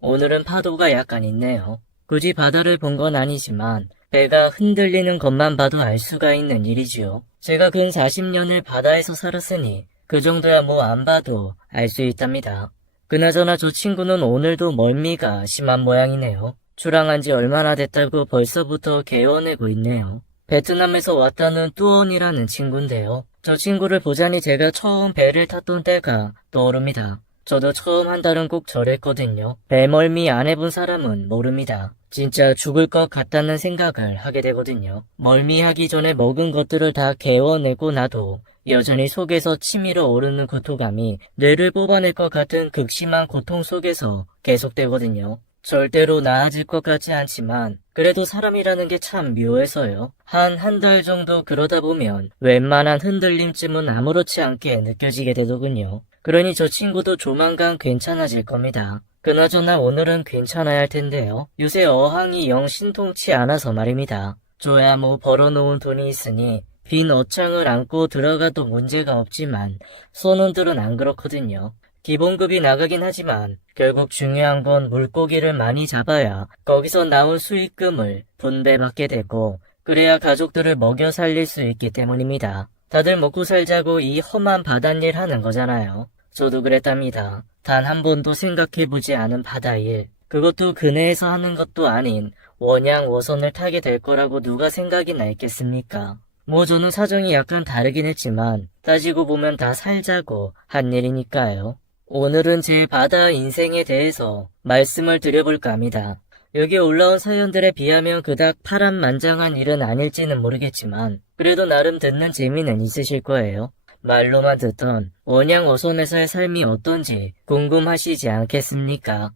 오늘은 파도가 약간 있네요. 굳이 바다를 본 건 아니지만 배가 흔들리는 것만 봐도 알 수가 있는 일이지요. 제가 근 40년을 바다에서 살았으니 그 정도야 뭐 안 봐도 알 수 있답니다. 그나저나 저 친구는 오늘도 멀미가 심한 모양이네요. 출항한 지 얼마나 됐다고 벌써부터 개워내고 있네요. 베트남에서 왔다는 뚜원이라는 친구인데요. 저 친구를 보자니 제가 처음 배를 탔던 때가 떠오릅니다. 저도 처음 한 달은 꼭 저랬거든요. 배멀미 안 해본 사람은 모릅니다. 진짜 죽을 것 같다는 생각을 하게 되거든요. 멀미하기 전에 먹은 것들을 다 개워내고 나도 여전히 속에서 치밀어 오르는 고통감이 뇌를 뽑아낼 것 같은 극심한 고통 속에서 계속되거든요. 절대로 나아질 것 같지 않지만 그래도 사람이라는 게 참 묘해서요. 한 달 정도 그러다 보면 웬만한 흔들림쯤은 아무렇지 않게 느껴지게 되더군요. 그러니 저 친구도 조만간 괜찮아질 겁니다. 그나저나 오늘은 괜찮아야 할 텐데요. 요새 어항이 영 신통치 않아서 말입니다. 줘야 뭐 벌어놓은 돈이 있으니 빈 어창을 안고 들어가도 문제가 없지만 선원들은 안 그렇거든요. 기본급이 나가긴 하지만 결국 중요한 건 물고기를 많이 잡아야 거기서 나온 수익금을 분배받게 되고 그래야 가족들을 먹여 살릴 수 있기 때문입니다. 다들 먹고 살자고 이 험한 바닷일 하는 거잖아요. 저도 그랬답니다. 단 한 번도 생각해보지 않은 바다일. 그것도 근해에서 하는 것도 아닌 원양어선을 타게 될 거라고 누가 생각이나 했겠습니까? 뭐 저는 사정이 약간 다르긴 했지만 따지고 보면 다 살자고 한 일이니까요. 오늘은 제 바다 인생에 대해서 말씀을 드려볼까 합니다. 여기에 올라온 사연들에 비하면 그닥 파란만장한 일은 아닐지는 모르겠지만 그래도 나름 듣는 재미는 있으실 거예요. 말로만 듣던 원양어선에서의 삶이 어떤지 궁금하시지 않겠습니까?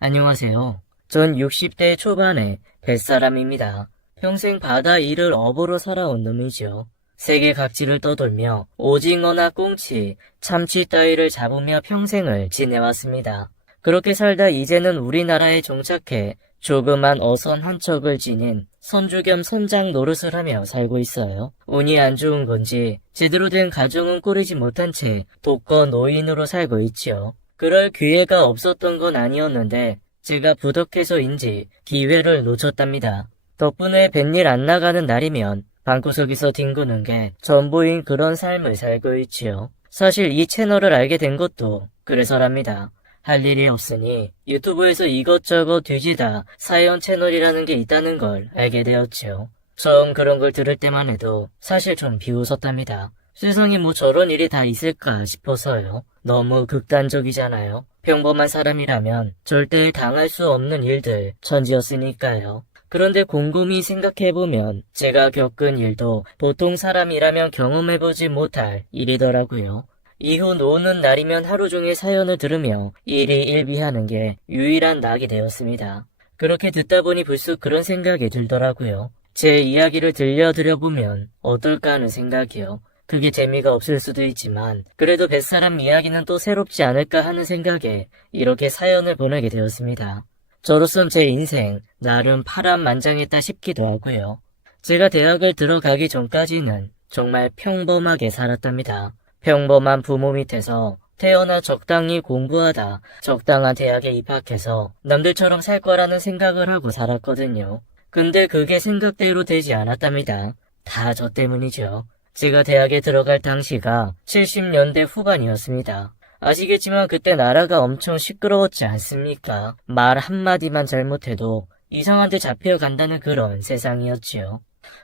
안녕하세요. 전 60대 초반의 뱃사람입니다. 평생 바다 일을 업으로 살아온 놈이죠. 세계 각지를 떠돌며 오징어나 꽁치, 참치 따위를 잡으며 평생을 지내왔습니다. 그렇게 살다 이제는 우리나라에 정착해 조그만 어선 한 척을 지닌 선주 겸 선장 노릇을 하며 살고 있어요. 운이 안 좋은 건지 제대로 된 가정은 꾸리지 못한 채 독거 노인으로 살고 있지요. 그럴 기회가 없었던 건 아니었는데 제가 부덕해서인지 기회를 놓쳤답니다. 덕분에 뱃일 안 나가는 날이면 방구석에서 뒹구는 게 전부인 그런 삶을 살고 있지요. 사실 이 채널을 알게 된 것도 그래서랍니다. 할 일이 없으니 유튜브에서 이것저것 뒤지다 사연 채널이라는 게 있다는 걸 알게 되었지요. 처음 그런 걸 들을 때만 해도 사실 좀 비웃었답니다. 세상에 뭐 저런 일이 다 있을까 싶어서요. 너무 극단적이잖아요. 평범한 사람이라면 절대 당할 수 없는 일들 천지였으니까요. 그런데 곰곰이 생각해보면 제가 겪은 일도 보통 사람이라면 경험해보지 못할 일이더라고요. 이후 노는 날이면 하루 종일 사연을 들으며 일희일비하는 게 유일한 낙이 되었습니다. 그렇게 듣다 보니 불쑥 그런 생각이 들더라고요. 제 이야기를 들려드려보면 어떨까 하는 생각이요. 그게 재미가 없을 수도 있지만 그래도 뱃사람 이야기는 또 새롭지 않을까 하는 생각에 이렇게 사연을 보내게 되었습니다. 저로선 제 인생 나름 파란만장했다 싶기도 하고요. 제가 대학을 들어가기 전까지는 정말 평범하게 살았답니다. 평범한 부모 밑에서 태어나 적당히 공부하다 적당한 대학에 입학해서 남들처럼 살 거라는 생각을 하고 살았거든요. 근데 그게 생각대로 되지 않았답니다. 다 저 때문이죠. 제가 대학에 들어갈 당시가 70년대 후반이었습니다. 아시겠지만 그때 나라가 엄청 시끄러웠지 않습니까? 말 한마디만 잘못해도 이상한 데 잡혀간다는 그런 세상이었지요.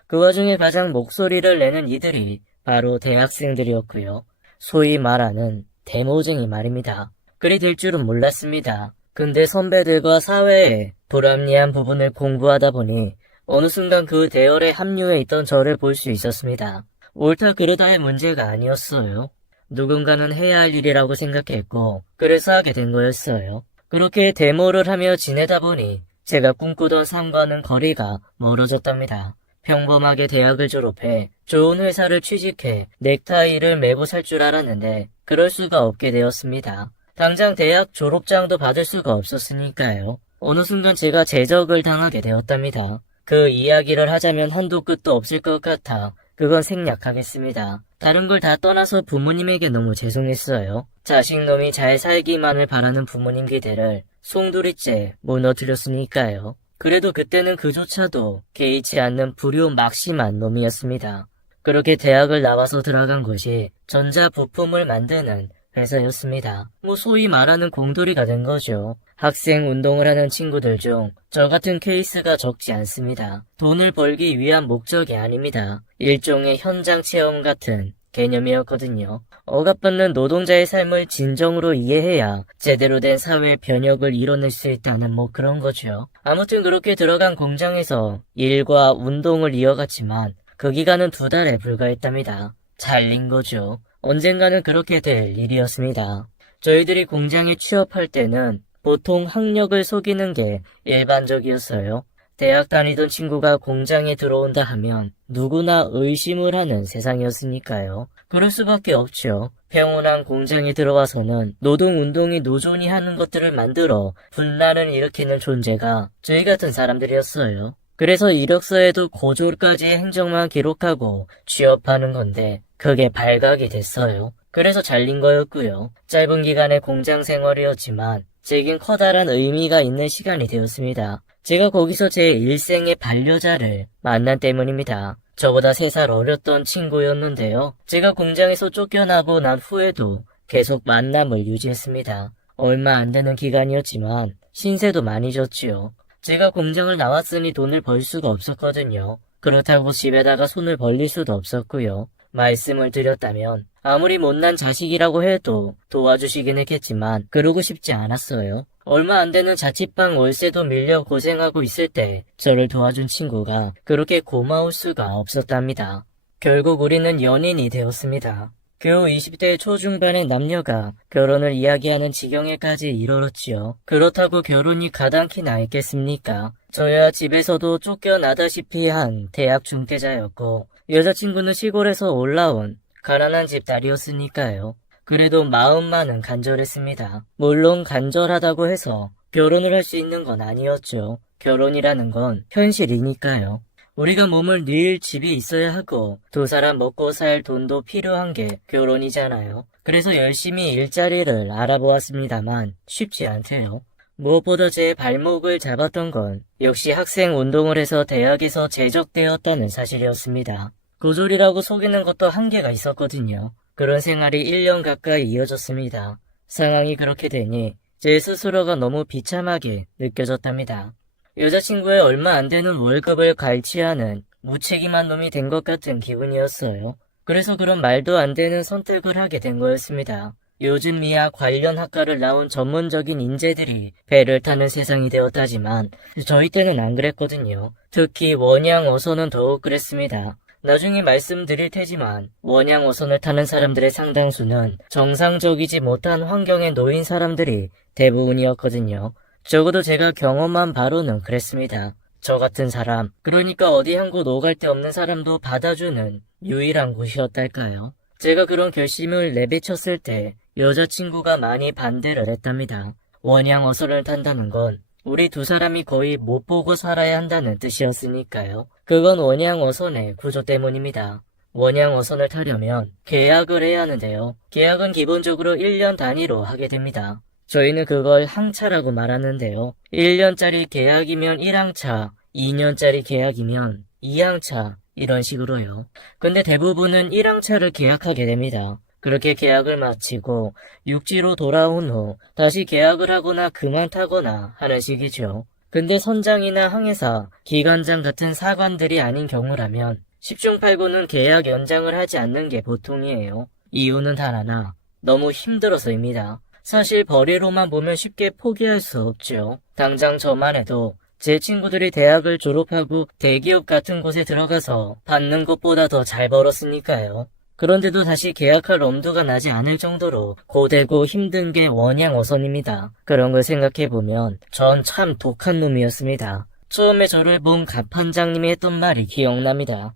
그 와중에 가장 목소리를 내는 이들이 바로 대학생들이었고요. 소위 말하는 대모쟁이 말입니다. 그리 될 줄은 몰랐습니다. 근데 선배들과 사회의 불합리한 부분을 공부하다 보니 어느 순간 그 대열에 합류해 있던 저를 볼 수 있었습니다. 옳다 그르다의 문제가 아니었어요. 누군가는 해야 할 일이라고 생각했고 그래서 하게 된 거였어요. 그렇게 데모를 하며 지내다 보니 제가 꿈꾸던 삶과는 거리가 멀어졌답니다. 평범하게 대학을 졸업해 좋은 회사를 취직해 넥타이를 매고 살 줄 알았는데 그럴 수가 없게 되었습니다. 당장 대학 졸업장도 받을 수가 없었으니까요. 어느 순간 제가 제적을 당하게 되었답니다. 그 이야기를 하자면 한도 끝도 없을 것 같아 그건 생략하겠습니다. 다른 걸 다 떠나서 부모님에게 너무 죄송했어요. 자식놈이 잘 살기만을 바라는 부모님 기대를 송두리째 무너뜨렸으니까요. 그래도 그때는 그조차도 개의치 않는 불효막심한 놈이었습니다. 그렇게 대학을 나와서 들어간 곳이 전자부품을 만드는 회사였습니다. 소위 말하는 공돌이가 된 거죠. 학생 운동을 하는 친구들 중 저 같은 케이스가 적지 않습니다. 돈을 벌기 위한 목적이 아닙니다. 일종의 현장 체험 같은 개념이었거든요. 억압받는 노동자의 삶을 진정으로 이해해야 제대로 된 사회 변혁을 이뤄낼 수 있다는 그런 거죠. 아무튼 그렇게 들어간 공장에서 일과 운동을 이어갔지만 그 기간은 2달에 불과했답니다. 잘린 거죠. 언젠가는 그렇게 될 일이었습니다. 저희들이 공장에 취업할 때는 보통 학력을 속이는 게 일반적이었어요. 대학 다니던 친구가 공장에 들어온다 하면 누구나 의심을 하는 세상이었으니까요. 그럴 수밖에 없죠. 평온한 공장에 들어와서는 노동운동이 노조니 하는 것들을 만들어 분란을 일으키는 존재가 저희 같은 사람들이었어요. 그래서 이력서에도 고졸까지의 행적만 기록하고 취업하는 건데 그게 발각이 됐어요. 그래서 잘린 거였고요. 짧은 기간의 공장 생활이었지만 제겐 커다란 의미가 있는 시간이 되었습니다. 제가 거기서 제 일생의 반려자를 만난 때문입니다. 저보다 3살 어렸던 친구였는데요. 제가 공장에서 쫓겨나고 난 후에도 계속 만남을 유지했습니다. 얼마 안 되는 기간이었지만 신세도 많이 졌지요. 제가 공장을 나왔으니 돈을 벌 수가 없었거든요. 그렇다고 집에다가 손을 벌릴 수도 없었고요. 말씀을 드렸다면 아무리 못난 자식이라고 해도 도와주시긴 했겠지만 그러고 싶지 않았어요. 얼마 안 되는 자취방 월세도 밀려 고생하고 있을 때 저를 도와준 친구가 그렇게 고마울 수가 없었답니다. 결국 우리는 연인이 되었습니다. 겨우 20대 초중반의 남녀가 결혼을 이야기하는 지경에까지 이르렀지요. 그렇다고 결혼이 가당키나 있겠습니까? 저야 집에서도 쫓겨나다시피 한 대학 중퇴자였고 여자친구는 시골에서 올라온 가난한 집 딸이었으니까요. 그래도 마음만은 간절했습니다. 물론 간절하다고 해서 결혼을 할 수 있는 건 아니었죠. 결혼이라는 건 현실이니까요. 우리가 몸을 늘 집이 있어야 하고 2사람 먹고 살 돈도 필요한 게 결혼이잖아요. 그래서 열심히 일자리를 알아보았습니다만 쉽지 않대요. 무엇보다 제 발목을 잡았던 건 역시 학생 운동을 해서 대학에서 제적되었다는 사실이었습니다. 고졸이라고 속이는 것도 한계가 있었거든요. 그런 생활이 1년 가까이 이어졌습니다. 상황이 그렇게 되니 제 스스로가 너무 비참하게 느껴졌답니다. 여자친구의 얼마 안 되는 월급을 갈취하는 무책임한 놈이 된 것 같은 기분이었어요. 그래서 그런 말도 안 되는 선택을 하게 된 거였습니다. 요즘 미아 관련 학과를 나온 전문적인 인재들이 배를 타는 세상이 되었다지만 저희 때는 안 그랬거든요. 특히 원양 어선은 더욱 그랬습니다. 나중에 말씀드릴 테지만 원양 어선을 타는 사람들의 상당수는 정상적이지 못한 환경에 놓인 사람들이 대부분이었거든요. 적어도 제가 경험한 바로는 그랬습니다. 저 같은 사람, 그러니까 어디 한 곳 오갈 데 없는 사람도 받아주는 유일한 곳이었달까요? 제가 그런 결심을 내비쳤을 때 여자친구가 많이 반대를 했답니다. 원양 어선을 탄다는 건 우리 2사람이 거의 못 보고 살아야 한다는 뜻이었으니까요. 그건 원양 어선의 구조 때문입니다. 원양 어선을 타려면 계약을 해야 하는데요. 계약은 기본적으로 1년 단위로 하게 됩니다. 저희는 그걸 항차라고 말하는데요. 1년짜리 계약이면 1항차, 2년짜리 계약이면 2항차 이런 식으로요. 근데 대부분은 1항차를 계약하게 됩니다. 그렇게 계약을 마치고 육지로 돌아온 후 다시 계약을 하거나 그만 타거나 하는 식이죠. 근데 선장이나 항해사, 기관장 같은 사관들이 아닌 경우라면 10중 8구는 계약 연장을 하지 않는 게 보통이에요. 이유는 단 하나, 너무 힘들어서입니다. 사실 벌이로만 보면 쉽게 포기할 수 없죠. 당장 저만 해도 제 친구들이 대학을 졸업하고 대기업 같은 곳에 들어가서 받는 것보다 더 잘 벌었으니까요. 그런데도 다시 계약할 엄두가 나지 않을 정도로 고되고 힘든 게 원양 어선입니다. 그런 걸 생각해보면 전 참 독한 놈이었습니다. 처음에 저를 본 갑판장님이 했던 말이 기억납니다.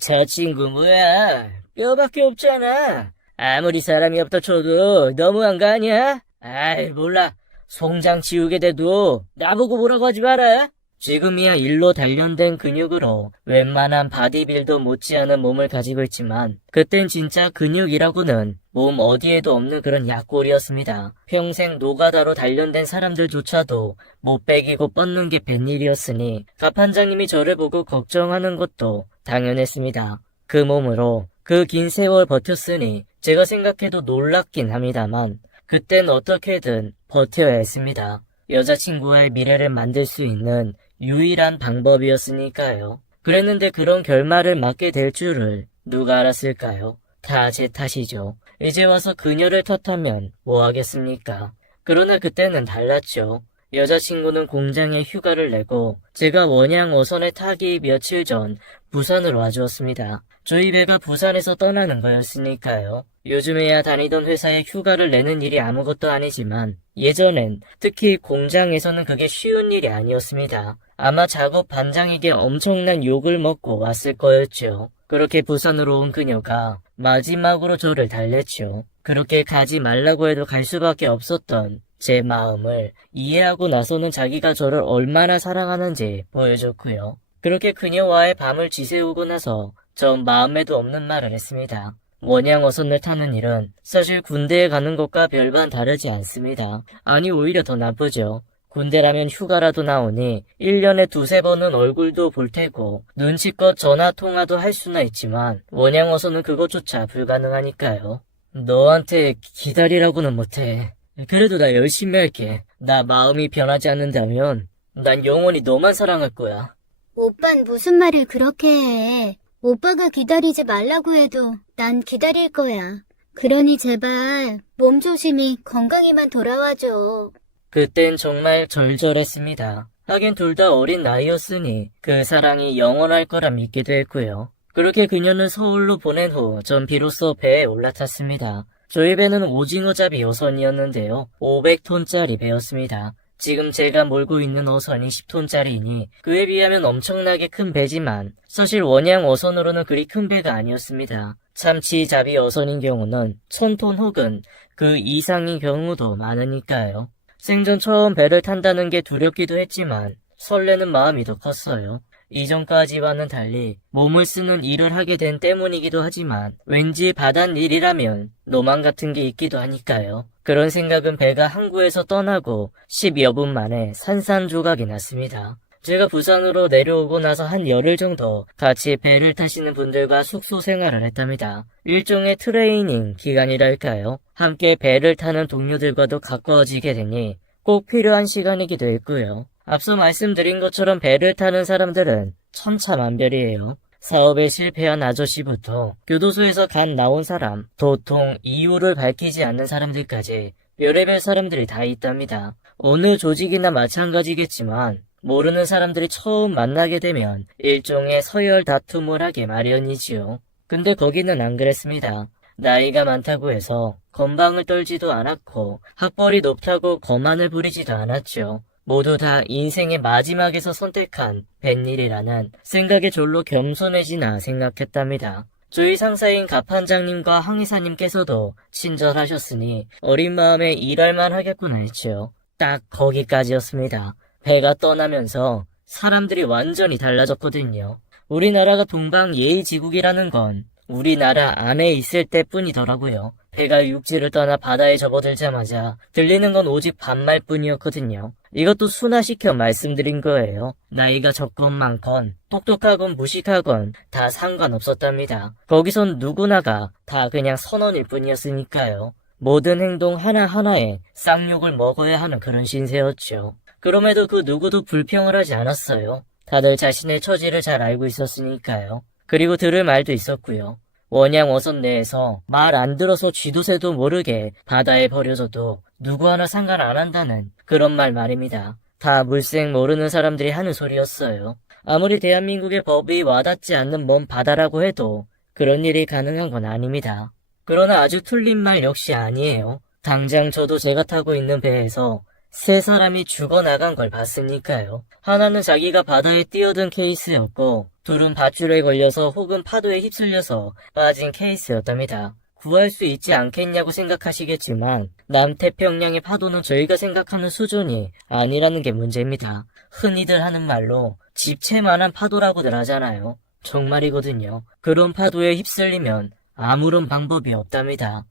저 친구 뭐야? 뼈밖에 없잖아. 아무리 사람이 없다 쳐도 너무한 거 아니야? 아이 몰라. 송장 지우게 돼도 나보고 뭐라고 하지 마라. 지금이야 일로 단련된 근육으로 웬만한 바디빌더 못지않은 몸을 가지고 있지만 그땐 진짜 근육이라고는 몸 어디에도 없는 그런 약골이었습니다. 평생 노가다로 단련된 사람들조차도 못 베기고 뻗는 게 뱃일이었으니 갑판장님이 저를 보고 걱정하는 것도 당연했습니다. 그 몸으로 그 긴 세월 버텼으니 제가 생각해도 놀랍긴 합니다만 그땐 어떻게든 버텨야 했습니다. 여자친구와의 미래를 만들 수 있는 유일한 방법이었으니까요. 그랬는데 그런 결말을 맞게 될 줄을 누가 알았을까요? 다 제 탓이죠. 이제 와서 그녀를 탓하면 뭐 하겠습니까? 그러나 그때는 달랐죠. 여자친구는 공장에 휴가를 내고 제가 원양 어선에 타기 며칠 전 부산으로 와주었습니다. 저희 배가 부산에서 떠나는 거였으니까요. 요즘에야 다니던 회사에 휴가를 내는 일이 아무것도 아니지만 예전엔 특히 공장에서는 그게 쉬운 일이 아니었습니다. 아마 작업 반장에게 엄청난 욕을 먹고 왔을 거였죠. 그렇게 부산으로 온 그녀가 마지막으로 저를 달랬죠. 그렇게 가지 말라고 해도 갈 수밖에 없었던 제 마음을 이해하고 나서는 자기가 저를 얼마나 사랑하는지 보여줬고요. 그렇게 그녀와의 밤을 지새우고 나서 전 마음에도 없는 말을 했습니다. 원양 어선을 타는 일은 사실 군대에 가는 것과 별반 다르지 않습니다. 아니 오히려 더 나쁘죠. 군대라면 휴가라도 나오니 1년에 두세 번은 얼굴도 볼 테고 눈치껏 전화 통화도 할 수나 있지만 원양 어선은 그것조차 불가능하니까요. 너한테 기다리라고는 못해. 그래도 나 열심히 할게. 나 마음이 변하지 않는다면 난 영원히 너만 사랑할 거야. 오빤 무슨 말을 그렇게 해. 오빠가 기다리지 말라고 해도 난 기다릴 거야. 그러니 제발 몸 조심히 건강히만 돌아와줘. 그땐 정말 절절했습니다. 하긴 둘 다 어린 나이였으니 그 사랑이 영원할 거라 믿기도 했고요. 그렇게 그녀는 서울로 보낸 후 전 비로소 배에 올라탔습니다. 저희 배는 오징어잡이 어선이었는데요. 500톤짜리 배였습니다. 지금 제가 몰고 있는 어선이 10톤짜리이니 그에 비하면 엄청나게 큰 배지만 사실 원양 어선으로는 그리 큰 배가 아니었습니다. 참치잡이 어선인 경우는 1000톤 혹은 그 이상인 경우도 많으니까요. 생전 처음 배를 탄다는 게 두렵기도 했지만 설레는 마음이 더 컸어요. 이전까지와는 달리 몸을 쓰는 일을 하게 된 때문이기도 하지만 왠지 바닷일이라면 로망 같은 게 있기도 하니까요. 그런 생각은 배가 항구에서 떠나고 10여 분 만에 산산조각이 났습니다. 제가 부산으로 내려오고 나서 한 열흘 정도 같이 배를 타시는 분들과 숙소 생활을 했답니다. 일종의 트레이닝 기간이랄까요. 함께 배를 타는 동료들과도 가까워지게 되니 꼭 필요한 시간이기도 했고요. 앞서 말씀드린 것처럼 배를 타는 사람들은 천차만별이에요. 사업에 실패한 아저씨부터 교도소에서 갓 나온 사람, 도통 이유를 밝히지 않는 사람들까지 별의별 사람들이 다 있답니다. 어느 조직이나 마찬가지겠지만 모르는 사람들이 처음 만나게 되면 일종의 서열 다툼을 하게 마련이지요. 근데 거기는 안 그랬습니다. 나이가 많다고 해서 건방을 떨지도 않았고 학벌이 높다고 거만을 부리지도 않았죠. 모두 다 인생의 마지막에서 선택한 뱃일이라는 생각에 절로 겸손해지나 생각했답니다. 저희 상사인 갑판장님과 항이사님께서도 친절하셨으니 어린 마음에 일할만 하겠구나 했죠. 딱 거기까지였습니다. 배가 떠나면서 사람들이 완전히 달라졌거든요. 우리나라가 동방예의지국이라는 건 우리나라 안에 있을 때뿐이더라고요. 배가 육지를 떠나 바다에 접어들자마자 들리는 건 오직 반말뿐이었거든요. 이것도 순화시켜 말씀드린 거예요. 나이가 적건 많건 똑똑하건 무식하건 다 상관없었답니다. 거기선 누구나가 다 그냥 선원일 뿐이었으니까요. 모든 행동 하나하나에 쌍욕을 먹어야 하는 그런 신세였죠. 그럼에도 그 누구도 불평을 하지 않았어요. 다들 자신의 처지를 잘 알고 있었으니까요. 그리고 들을 말도 있었고요. 원양 어선 내에서 말 안 들어서 쥐도새도 모르게 바다에 버려져도 누구 하나 상관 안 한다는 그런 말 말입니다. 다 물색 모르는 사람들이 하는 소리였어요. 아무리 대한민국의 법이 와닿지 않는 먼 바다라고 해도 그런 일이 가능한 건 아닙니다. 그러나 아주 틀린 말 역시 아니에요. 당장 저도 제가 타고 있는 배에서 세 사람이 죽어나간 걸 봤으니까요. 하나는 자기가 바다에 뛰어든 케이스였고 둘은 밧줄에 걸려서 혹은 파도에 휩쓸려서 빠진 케이스였답니다. 구할 수 있지 않겠냐고 생각하시겠지만 남태평양의 파도는 저희가 생각하는 수준이 아니라는 게 문제입니다. 흔히들 하는 말로 집채만한 파도라고들 하잖아요. 정말이거든요. 그런 파도에 휩쓸리면 아무런 방법이 없답니다.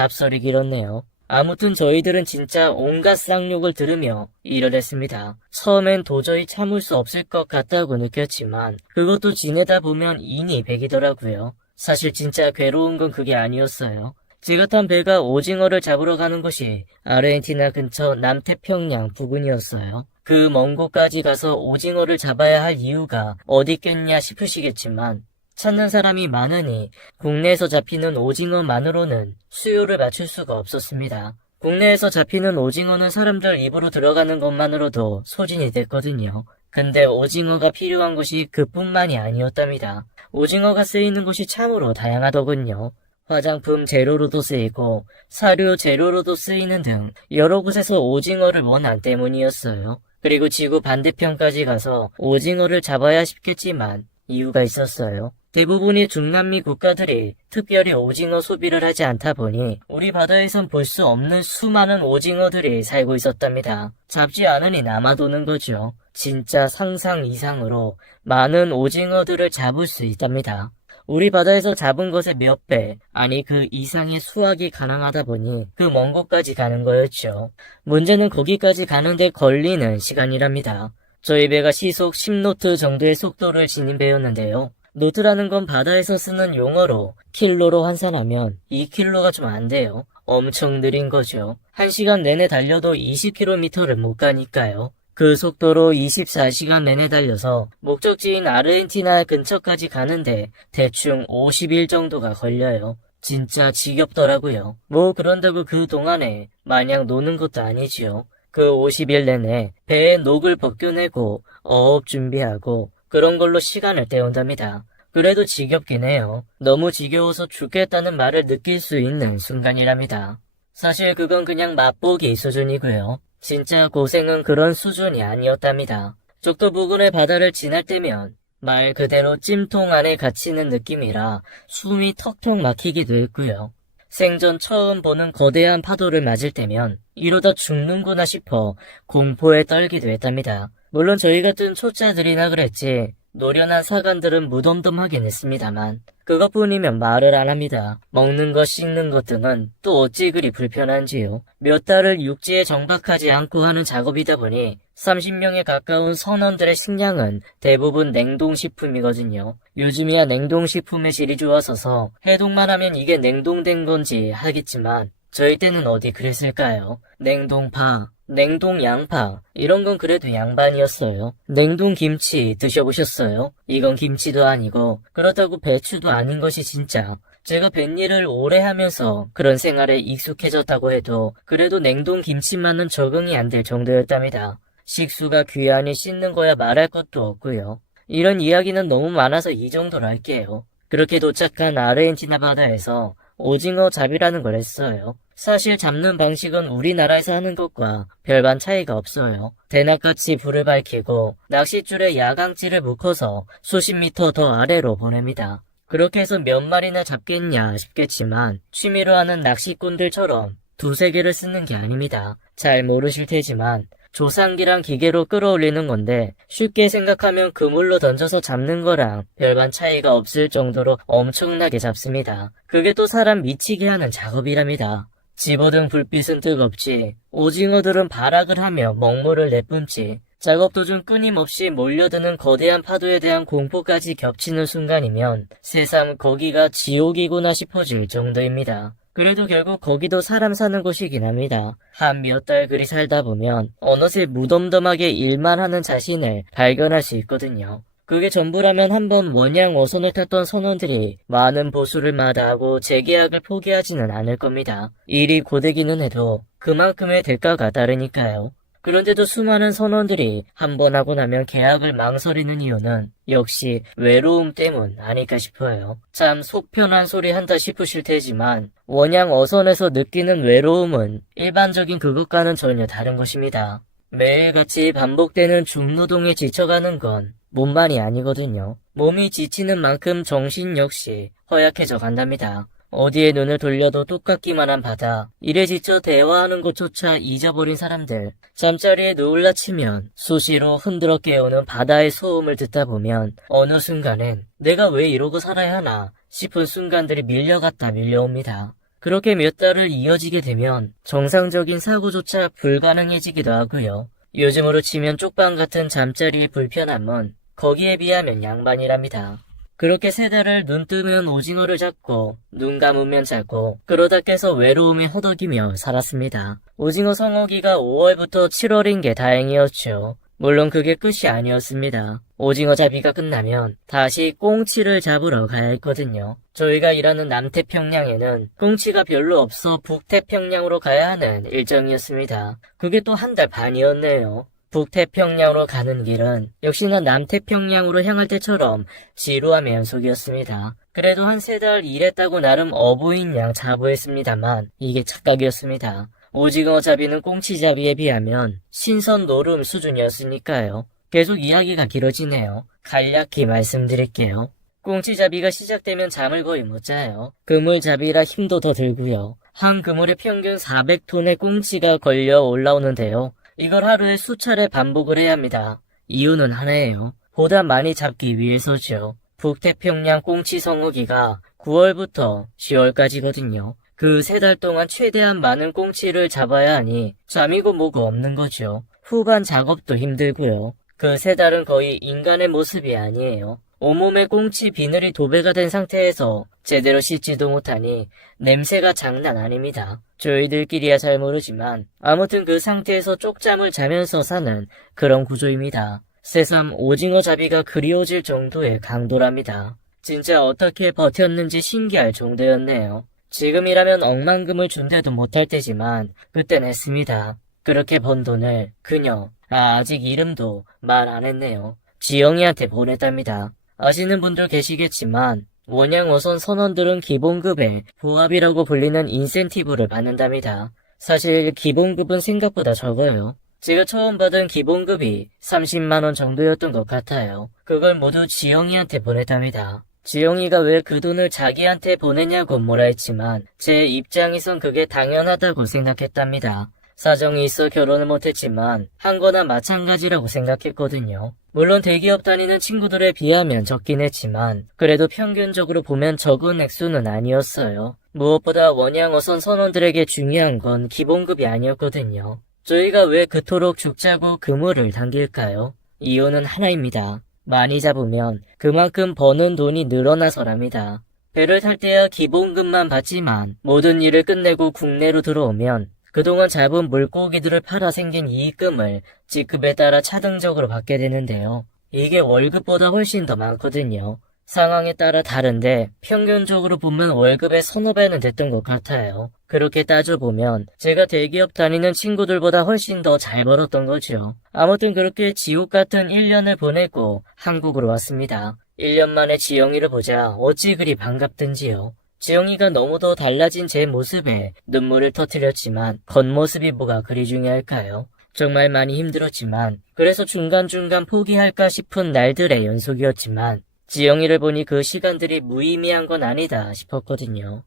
잡설이 길었네요. 아무튼 저희들은 진짜 온갖 쌍욕을 들으며 일을 했습니다. 처음엔 도저히 참을 수 없을 것 같다고 느꼈지만 그것도 지내다 보면 인이 백이더라고요. 사실 진짜 괴로운 건 그게 아니었어요. 제가 탄 배가 오징어를 잡으러 가는 곳이 아르헨티나 근처 남태평양 부근이었어요. 그 먼 곳까지 가서 오징어를 잡아야 할 이유가 어디 있겠냐 싶으시겠지만 찾는 사람이 많으니 국내에서 잡히는 오징어만으로는 수요를 맞출 수가 없었습니다. 국내에서 잡히는 오징어는 사람들 입으로 들어가는 것만으로도 소진이 됐거든요. 근데 오징어가 필요한 곳이 그뿐만이 아니었답니다. 오징어가 쓰이는 곳이 참으로 다양하더군요. 화장품 재료로도 쓰이고 사료 재료로도 쓰이는 등 여러 곳에서 오징어를 원한 때문이었어요. 그리고 지구 반대편까지 가서 오징어를 잡아야 싶겠지만 이유가 있었어요. 대부분이 중남미 국가들이 특별히 오징어 소비를 하지 않다 보니 우리 바다에선 볼 수 없는 수많은 오징어들이 살고 있었답니다. 잡지 않으니 남아도는 거죠. 진짜 상상 이상으로 많은 오징어들을 잡을 수 있답니다. 우리 바다에서 잡은 것의 몇 배, 아니 그 이상의 수확이 가능하다 보니 그 먼 곳까지 가는 거였죠. 문제는 거기까지 가는데 걸리는 시간이랍니다. 저희 배가 시속 10노트 정도의 속도를 지닌 배였는데요. 노트라는 건 바다에서 쓰는 용어로 킬로로 환산하면 2킬로가 좀 안 돼요. 엄청 느린 거죠. 1시간 내내 달려도 20km를 못 가니까요. 그 속도로 24시간 내내 달려서 목적지인 아르헨티나 근처까지 가는데 대충 50일 정도가 걸려요. 진짜 지겹더라고요. 뭐 그런다고 그 동안에 마냥 노는 것도 아니지요. 그 50일 내내 배에 녹을 벗겨내고 어업 준비하고 그런 걸로 시간을 때운답니다. 그래도 지겹긴 해요. 너무 지겨워서 죽겠다는 말을 느낄 수 있는 순간이랍니다. 사실 그건 그냥 맛보기 수준이고요. 진짜 고생은 그런 수준이 아니었답니다. 적도 부근의 바다를 지날 때면 말 그대로 찜통 안에 갇히는 느낌이라 숨이 턱턱 막히기도 했고요. 생전 처음 보는 거대한 파도를 맞을 때면 이러다 죽는구나 싶어 공포에 떨기도 했답니다. 물론 저희 같은 초짜들이나 그랬지 노련한 사관들은 무덤덤하긴 했습니다만 그것뿐이면 말을 안 합니다. 먹는 것 씻는 것 등은 또 어찌 그리 불편한지요. 몇 달을 육지에 정박하지 않고 하는 작업이다 보니 30명에 가까운 선원들의 식량은 대부분 냉동식품이거든요. 요즘이야 냉동식품의 질이 좋아서서 해동만 하면 이게 냉동된 건지 하겠지만 저희 때는 어디 그랬을까요? 냉동파, 냉동 양파 이런 건 그래도 양반이었어요. 냉동 김치 드셔보셨어요? 이건 김치도 아니고 그렇다고 배추도 아닌 것이 진짜 제가 뱃일을 오래 하면서 그런 생활에 익숙해졌다고 해도 그래도 냉동 김치만은 적응이 안 될 정도였답니다. 식수가 귀하니 씻는 거야 말할 것도 없고요. 이런 이야기는 너무 많아서 이 정도로 할게요. 그렇게 도착한 아르헨티나 바다에서 오징어 잡이라는 걸 했어요. 사실 잡는 방식은 우리나라에서 하는 것과 별반 차이가 없어요. 대낮같이 불을 밝히고 낚싯줄에 야광찌를 묶어서 수십 미터 더 아래로 보냅니다. 그렇게 해서 몇 마리나 잡겠냐 싶겠지만 취미로 하는 낚시꾼들처럼 두세 개를 쓰는 게 아닙니다. 잘 모르실 테지만 조상기랑 기계로 끌어올리는 건데 쉽게 생각하면 그물로 던져서 잡는 거랑 별반 차이가 없을 정도로 엄청나게 잡습니다. 그게 또 사람 미치게 하는 작업이랍니다. 집어든 불빛은 뜨겁지 오징어들은 발악을 하며 먹물을 내뿜지 작업 도중 끊임없이 몰려드는 거대한 파도에 대한 공포까지 겹치는 순간이면 새삼 거기가 지옥이구나 싶어질 정도입니다. 그래도 결국 거기도 사람 사는 곳이긴 합니다. 한 몇 달 그리 살다 보면 어느새 무덤덤하게 일만 하는 자신을 발견할 수 있거든요. 그게 전부라면 한번 원양 어선을 탔던 선원들이 많은 보수를 마다하고 재계약을 포기하지는 않을 겁니다. 일이 고되기는 해도 그만큼의 대가가 따르니까요. 그런데도 수많은 선원들이 한 번 하고 나면 계약을 망설이는 이유는 역시 외로움 때문 아닐까 싶어요. 참 속 편한 소리 한다 싶으실 테지만 원양 어선에서 느끼는 외로움은 일반적인 그것과는 전혀 다른 것입니다. 매일같이 반복되는 중노동에 지쳐가는 건 몸만이 아니거든요. 몸이 지치는 만큼 정신 역시 허약해져 간답니다. 어디에 눈을 돌려도 똑같기만 한 바다, 일에 지쳐 대화하는 것조차 잊어버린 사람들, 잠자리에 누울라 치면 수시로 흔들어 깨우는 바다의 소음을 듣다 보면 어느 순간엔 내가 왜 이러고 살아야 하나 싶은 순간들이 밀려갔다 밀려옵니다. 그렇게 몇 달을 이어지게 되면 정상적인 사고조차 불가능해지기도 하고요. 요즘으로 치면 쪽방 같은 잠자리의 불편함은 거기에 비하면 양반이랍니다. 그렇게 3달을 눈 뜨면 오징어를 잡고 눈 감으면 자고 그러다 깨서 외로움에 허덕이며 살았습니다. 오징어 성어기가 5월부터 7월인 게 다행이었죠. 물론 그게 끝이 아니었습니다. 오징어 잡이가 끝나면 다시 꽁치를 잡으러 가야 했거든요. 저희가 일하는 남태평양에는 꽁치가 별로 없어 북태평양으로 가야 하는 일정이었습니다. 그게 또 1달 반이었네요. 북태평양으로 가는 길은 역시나 남태평양으로 향할 때처럼 지루함의 연속이었습니다. 그래도 한 3달 일했다고 나름 어부인 양 자부했습니다만 이게 착각이었습니다. 오징어 잡이는 꽁치잡이에 비하면 신선 노름 수준이었으니까요. 계속 이야기가 길어지네요. 간략히 말씀드릴게요. 꽁치잡이가 시작되면 잠을 거의 못 자요. 그물잡이라 힘도 더 들고요. 한 그물에 평균 400톤의 꽁치가 걸려 올라오는데요. 이걸 하루에 수차례 반복을 해야 합니다. 이유는 하나예요. 보다 많이 잡기 위해서죠. 북태평양 꽁치 성어기가 9월부터 10월까지거든요. 그 3달 동안 최대한 많은 꽁치를 잡아야 하니 잠이고 뭐고 없는 거죠. 후반 작업도 힘들고요. 그 3달은 거의 인간의 모습이 아니에요. 온몸에 꽁치 비늘이 도배가 된 상태에서 제대로 씻지도 못하니 냄새가 장난 아닙니다. 저희들끼리야 잘 모르지만 아무튼 그 상태에서 쪽잠을 자면서 사는 그런 구조입니다. 새삼 오징어 잡이가 그리워질 정도의 강도랍니다. 진짜 어떻게 버텼는지 신기할 정도였네요. 지금이라면 억만금을 준대도 못할 때지만 그땐 했습니다. 그렇게 번 돈을 그녀, 아직 이름도 말 안 했네요. 지영이한테 보냈답니다. 아시는 분들 계시겠지만 원양 어선 선원들은 기본급에 부합이라고 불리는 인센티브를 받는답니다. 사실 기본급은 생각보다 적어요. 제가 처음 받은 기본급이 30만원 정도였던 것 같아요. 그걸 모두 지영이한테 보냈답니다. 지영이가 왜 그 돈을 자기한테 보내냐고 뭐라 했지만 제 입장에선 그게 당연하다고 생각했답니다. 사정이 있어 결혼을 못했지만 한 거나 마찬가지라고 생각했거든요. 물론 대기업 다니는 친구들에 비하면 적긴 했지만 그래도 평균적으로 보면 적은 액수는 아니었어요. 무엇보다 원양 어선 선원들에게 중요한 건 기본급이 아니었거든요. 저희가 왜 그토록 죽자고 그물을 당길까요? 이유는 하나입니다. 많이 잡으면 그만큼 버는 돈이 늘어나서랍니다. 배를 탈 때야 기본급만 받지만 모든 일을 끝내고 국내로 들어오면 그동안 잡은 물고기들을 팔아 생긴 이익금을 직급에 따라 차등적으로 받게 되는데요. 이게 월급보다 훨씬 더 많거든요. 상황에 따라 다른데 평균적으로 보면 월급의 서너 배는 됐던 것 같아요. 그렇게 따져보면 제가 대기업 다니는 친구들보다 훨씬 더 잘 벌었던 거죠. 아무튼 그렇게 지옥 같은 1년을 보내고 한국으로 왔습니다. 1년 만에 지영이를 보자 어찌 그리 반갑든지요. 지영이가 너무도 달라진 제 모습에 눈물을 터뜨렸지만 겉모습이 뭐가 그리 중요할까요? 정말 많이 힘들었지만 그래서 중간중간 포기할까 싶은 날들의 연속이었지만 지영이를 보니 그 시간들이 무의미한 건 아니다 싶었거든요.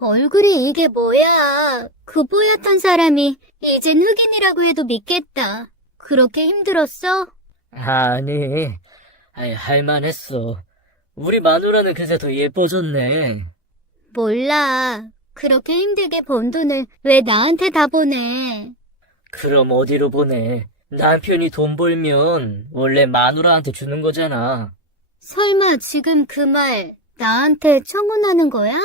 얼굴이 이게 뭐야? 그 뽀얗던 사람이 이젠 흑인이라고 해도 믿겠다. 그렇게 힘들었어? 아니, 할만했어. 우리 마누라는 그새 더 예뻐졌네. 몰라. 그렇게 힘들게 번 돈을 왜 나한테 다 보내? 그럼 어디로 보내? 남편이 돈 벌면 원래 마누라한테 주는 거잖아. 설마 지금 그 말 나한테 청혼하는 거야?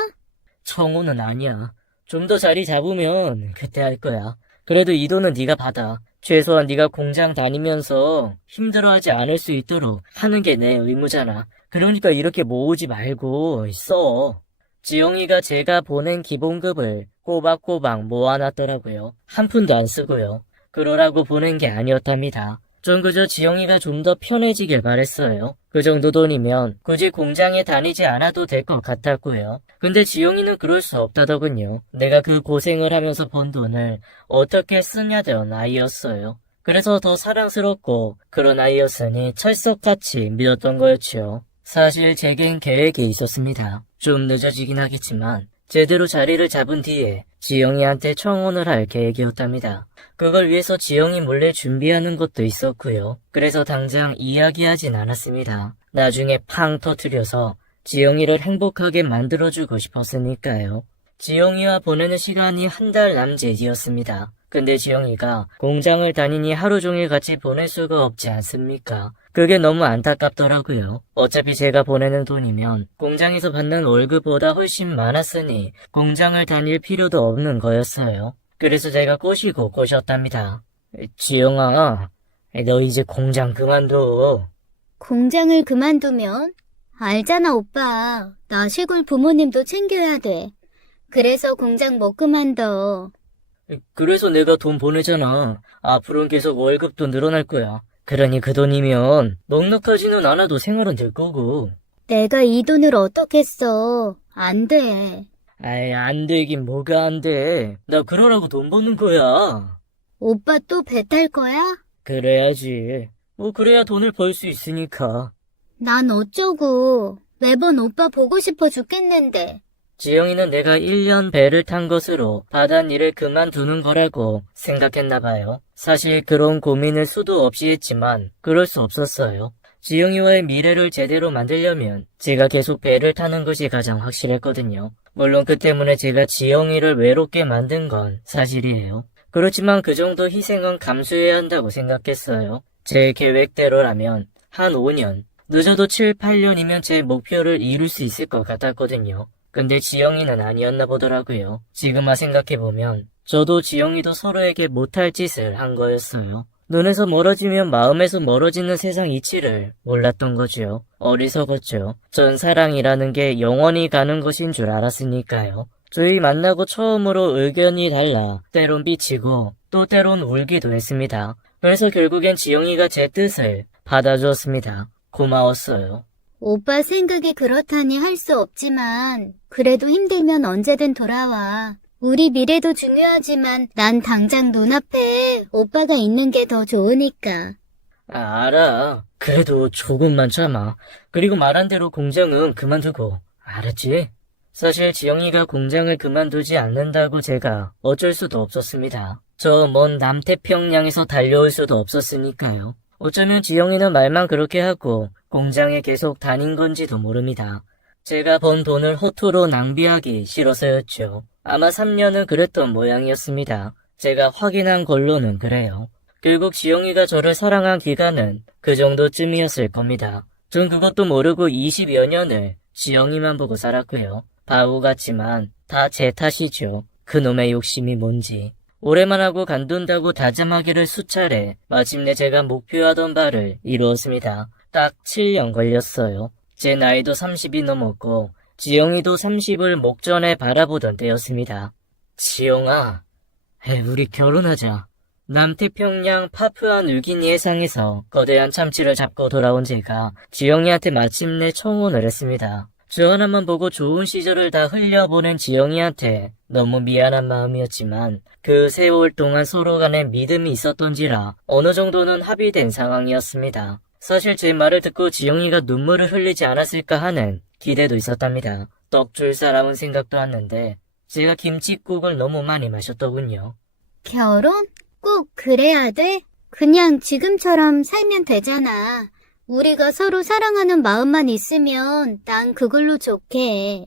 청혼은 아니야. 좀 더 자리 잡으면 그때 할 거야. 그래도 이 돈은 네가 받아. 최소한 네가 공장 다니면서 힘들어하지 않을 수 있도록 하는 게 내 의무잖아. 그러니까 이렇게 모으지 말고 써. 지영이가 제가 보낸 기본급을 꼬박꼬박 모아놨더라고요. 한 푼도 안 쓰고요. 그러라고 보낸 게 아니었답니다. 전 그저 지영이가 좀 더 편해지길 바랬어요. 그 정도 돈이면 굳이 공장에 다니지 않아도 될 것 같았고요. 근데 지영이는 그럴 수 없다더군요. 내가 그 고생을 하면서 번 돈을 어떻게 쓰냐던 아이였어요. 그래서 더 사랑스럽고 그런 아이였으니 철석같이 믿었던 거였죠. 사실 제겐 계획이 있었습니다. 좀 늦어지긴 하겠지만 제대로 자리를 잡은 뒤에 지영이한테 청혼을 할 계획이었답니다. 그걸 위해서 지영이 몰래 준비하는 것도 있었고요. 그래서 당장 이야기하진 않았습니다. 나중에 팡 터뜨려서 지영이를 행복하게 만들어주고 싶었으니까요. 지영이와 보내는 시간이 한 달 남짓이었습니다. 근데 지영이가 공장을 다니니 하루 종일 같이 보낼 수가 없지 않습니까? 그게 너무 안타깝더라고요. 어차피 제가 보내는 돈이면 공장에서 받는 월급보다 훨씬 많았으니 공장을 다닐 필요도 없는 거였어요. 그래서 제가 꼬셨답니다. 지영아, 너 이제 공장 그만둬. 공장을 그만두면? 알잖아, 오빠. 나 시골 부모님도 챙겨야 돼. 그래서 공장 못 그만둬. 그래서 내가 돈 보내잖아. 앞으로는 계속 월급도 늘어날 거야. 그러니 그 돈이면 넉넉하지는 않아도 생활은 될 거고. 내가 이 돈을 어떻게 써? 안 돼. 아이, 안 되긴 뭐가 안 돼. 나 그러라고 돈 버는 거야. 오빠 또 배 탈 거야? 그래야지. 뭐 그래야 돈을 벌 수 있으니까. 난 어쩌고. 매번 오빠 보고 싶어 죽겠는데. 지영이는 내가 1년 배를 탄 것으로 바닷일을 그만두는 거라고 생각했나 봐요. 사실 그런 고민을 수도 없이 했지만 그럴 수 없었어요. 지영이와의 미래를 제대로 만들려면 제가 계속 배를 타는 것이 가장 확실했거든요. 물론 그 때문에 제가 지영이를 외롭게 만든 건 사실이에요. 그렇지만 그 정도 희생은 감수해야 한다고 생각했어요. 제 계획대로라면 한 5년, 늦어도 7, 8년이면 제 목표를 이룰 수 있을 것 같았거든요. 근데 지영이는 아니었나 보더라고요. 지금아 생각해보면 저도 지영이도 서로에게 못할 짓을 한 거였어요. 눈에서 멀어지면 마음에서 멀어지는 세상 이치를 몰랐던 거죠. 어리석었죠. 전 사랑이라는 게 영원히 가는 것인 줄 알았으니까요. 저희 만나고 처음으로 의견이 달라 때론 삐치고 또 때론 울기도 했습니다. 그래서 결국엔 지영이가 제 뜻을 받아주었습니다. 고마웠어요. 오빠 생각이 그렇다니 할 수 없지만 그래도 힘들면 언제든 돌아와. 우리 미래도 중요하지만 난 당장 눈앞에 오빠가 있는 게 더 좋으니까. 알아. 그래도 조금만 참아. 그리고 말한 대로 공장은 그만두고. 알았지? 사실 지영이가 공장을 그만두지 않는다고 제가 어쩔 수도 없었습니다. 저 먼 남태평양에서 달려올 수도 없었으니까요. 어쩌면 지영이는 말만 그렇게 하고 공장에 계속 다닌 건지도 모릅니다. 제가 번 돈을 허투루 낭비하기 싫어서였죠. 아마 3년은 그랬던 모양이었습니다. 제가 확인한 걸로는 그래요. 결국 지영이가 저를 사랑한 기간은 그 정도쯤이었을 겁니다. 전 그것도 모르고 20여 년을 지영이만 보고 살았고요. 바보 같지만 다 제 탓이죠. 그놈의 욕심이 뭔지. 오래만 하고 간둔다고 다짐하기를 수차례 마침내 제가 목표하던 바를 이루었습니다. 딱 7년 걸렸어요. 제 나이도 30이 넘었고 지영이도 30을 목전에 바라보던 때였습니다. 지영아, 우리 결혼하자. 남태평양 파푸아 뉴기니 해상에서 거대한 참치를 잡고 돌아온 제가 지영이한테 마침내 청혼을 했습니다. 저 하나만 보고 좋은 시절을 다 흘려보낸 지영이한테 너무 미안한 마음이었지만 그 세월 동안 서로 간에 믿음이 있었던지라 어느 정도는 합의된 상황이었습니다. 사실 제 말을 듣고 지영이가 눈물을 흘리지 않았을까 하는 기대도 있었답니다. 떡 줄 사람은 생각도 왔는데 제가 김칫국을 너무 많이 마셨더군요. 결혼? 꼭 그래야 돼? 그냥 지금처럼 살면 되잖아. 우리가 서로 사랑하는 마음만 있으면 난 그걸로 좋게.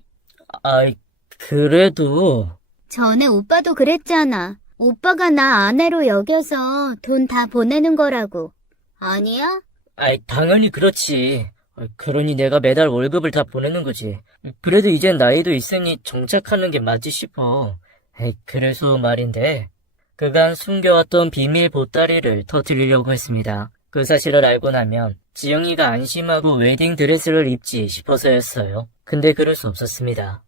아이, 그래도... 전에 오빠도 그랬잖아. 오빠가 나 아내로 여겨서 돈 다 보내는 거라고. 아니야? 아이, 당연히 그렇지. 그러니 내가 매달 월급을 다 보내는 거지. 그래도 이젠 나이도 있으니 정착하는 게 맞지 싶어. 그래서 말인데, 그간 숨겨왔던 비밀 보따리를 터뜨리려고 했습니다. 그 사실을 알고 나면 지영이가 안심하고 웨딩 드레스를 입지 싶어서였어요. 근데 그럴 수 없었습니다.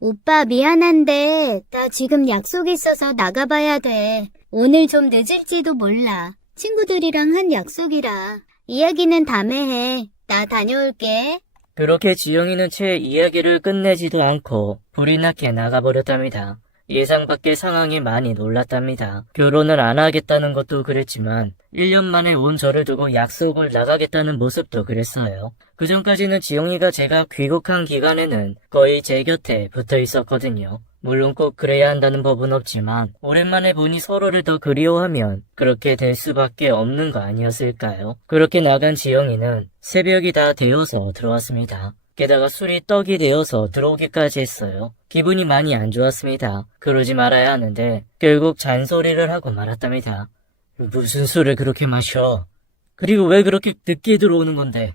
오빠 미안한데 나 지금 약속 있어서 나가봐야 돼. 오늘 좀 늦을지도 몰라. 친구들이랑 한 약속이라. 이야기는 다음에 해. 나 다녀올게. 그렇게 지영이는 채 이야기를 끝내지도 않고 불이 나게 나가버렸답니다. 예상 밖의 상황에 많이 놀랐답니다. 결혼을 안 하겠다는 것도 그랬지만 1년 만에 온 저를 두고 약속을 나가겠다는 모습도 그랬어요. 그전까지는 지영이가 제가 귀국한 기간에는 거의 제 곁에 붙어 있었거든요. 물론 꼭 그래야 한다는 법은 없지만 오랜만에 보니 서로를 더 그리워하면 그렇게 될 수밖에 없는 거 아니었을까요? 그렇게 나간 지영이는 새벽이 다 되어서 들어왔습니다. 게다가 술이 떡이 되어서 들어오기까지 했어요. 기분이 많이 안 좋았습니다. 그러지 말아야 하는데 결국 잔소리를 하고 말았답니다. 무슨 술을 그렇게 마셔? 그리고 왜 그렇게 늦게 들어오는 건데?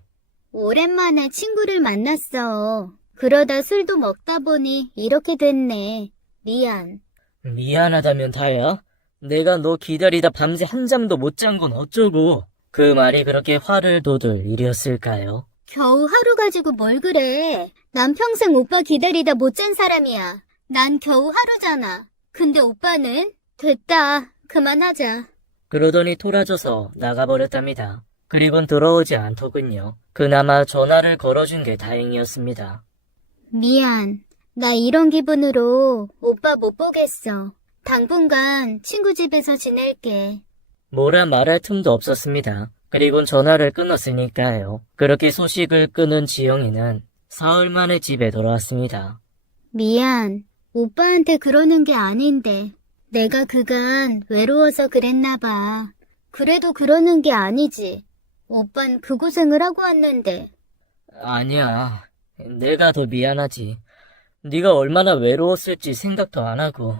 오랜만에 친구를 만났어. 그러다 술도 먹다 보니 이렇게 됐네. 미안. 미안하다면 다야? 내가 너 기다리다 밤새 한 잠도 못 잔 건 어쩌고? 그 말이 그렇게 화를 돋을 일이었을까요? 겨우 하루 가지고 뭘 그래. 난 평생 오빠 기다리다 못 잔 사람이야. 난 겨우 하루잖아. 근데 오빠는? 됐다. 그만하자. 그러더니 토라져서 나가버렸답니다. 그리곤 들어오지 않더군요. 그나마 전화를 걸어준 게 다행이었습니다. 미안. 나 이런 기분으로 오빠 못 보겠어. 당분간 친구 집에서 지낼게. 뭐라 말할 틈도 없었습니다. 그리곤 전화를 끊었으니까요. 그렇게 소식을 끊은 지영이는 사흘 만에 집에 돌아왔습니다. 미안. 오빠한테 그러는 게 아닌데. 내가 그간 외로워서 그랬나 봐. 그래도 그러는 게 아니지. 오빤 그 고생을 하고 왔는데. 아니야. 내가 더 미안하지. 네가 얼마나 외로웠을지 생각도 안 하고.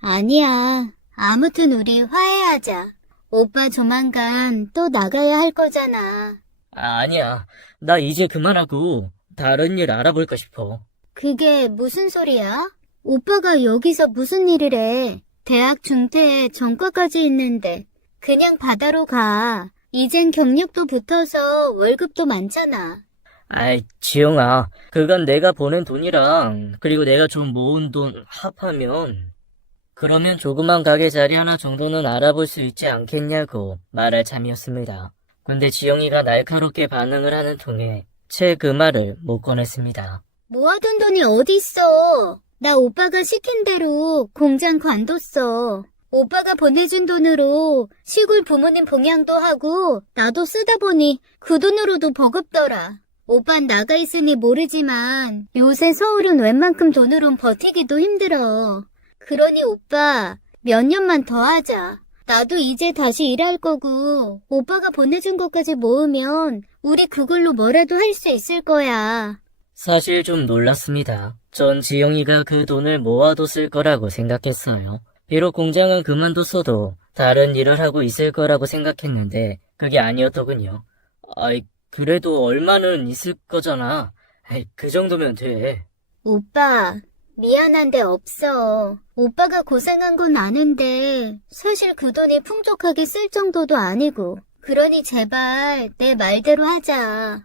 아니야. 아무튼 우리 화해하자. 오빠 조만간 또 나가야 할 거잖아. 아니야. 나 이제 그만하고 다른 일 알아볼까 싶어. 그게 무슨 소리야? 오빠가 여기서 무슨 일을 해? 대학 중퇴에 전과까지 있는데 그냥 바다로 가. 이젠 경력도 붙어서 월급도 많잖아. 아이, 지영아. 그건 내가 버는 돈이랑 그리고 내가 좀 모은 돈 합하면 그러면 조그만 가게 자리 하나 정도는 알아볼 수 있지 않겠냐고 말할 참이었습니다. 근데 지영이가 날카롭게 반응을 하는 통에 채 그 말을 못 꺼냈습니다. 모아둔 돈이 어디 있어? 나 오빠가 시킨 대로 공장 관뒀어. 오빠가 보내준 돈으로 시골 부모님 봉양도 하고 나도 쓰다 보니 그 돈으로도 버겁더라. 오빤 나가 있으니 모르지만 요새 서울은 웬만큼 돈으론 버티기도 힘들어. 그러니 오빠 몇 년만 더 하자. 나도 이제 다시 일할 거고 오빠가 보내준 것까지 모으면 우리 그걸로 뭐라도 할 수 있을 거야. 사실 좀 놀랐습니다. 전 지영이가 그 돈을 모아뒀을 거라고 생각했어요. 비록 공장은 그만뒀어도 다른 일을 하고 있을 거라고 생각했는데 그게 아니었더군요. 아이, 그래도 얼마는 있을 거잖아. 에이, 그 정도면 돼. 오빠, 미안한데 없어. 오빠가 고생한 건 아는데 사실 그 돈이 풍족하게 쓸 정도도 아니고. 그러니 제발 내 말대로 하자.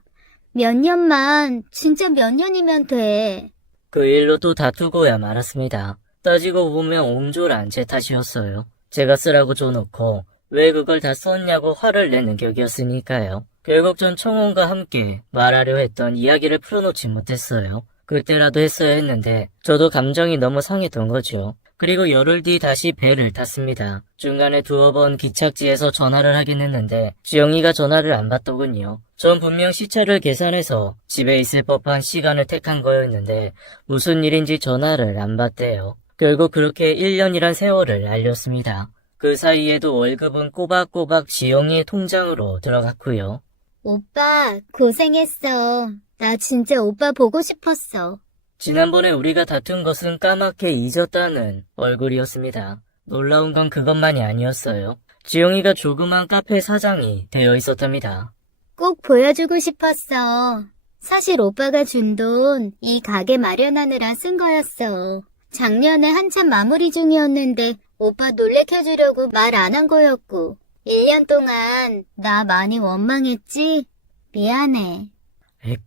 몇 년만, 진짜 몇 년이면 돼. 그 일로 또 다투고야 말았습니다. 따지고 보면 옹졸한 제 탓이었어요. 제가 쓰라고 줘놓고 왜 그걸 다 썼냐고 화를 내는 격이었으니까요. 결국 전 청혼과 함께 말하려 했던 이야기를 풀어놓지 못했어요. 그때라도 했어야 했는데 저도 감정이 너무 상했던 거죠. 그리고 열흘 뒤 다시 배를 탔습니다. 중간에 두어 번 기착지에서 전화를 하긴 했는데 지영이가 전화를 안 받더군요. 전 분명 시차를 계산해서 집에 있을 법한 시간을 택한 거였는데 무슨 일인지 전화를 안 받대요. 결국 그렇게 1년이란 세월을 알렸습니다. 그 사이에도 월급은 꼬박꼬박 지영이의 통장으로 들어갔고요. 오빠, 고생했어. 나 진짜 오빠 보고 싶었어. 지난번에 우리가 다툰 것은 까맣게 잊었다는 얼굴이었습니다. 놀라운 건 그것만이 아니었어요. 지영이가 조그만 카페 사장이 되어 있었답니다. 꼭 보여주고 싶었어. 사실 오빠가 준 돈 이 가게 마련하느라 쓴 거였어. 작년에 한참 마무리 중이었는데 오빠 놀래켜주려고 말 안 한 거였고 1년 동안 나 많이 원망했지? 미안해.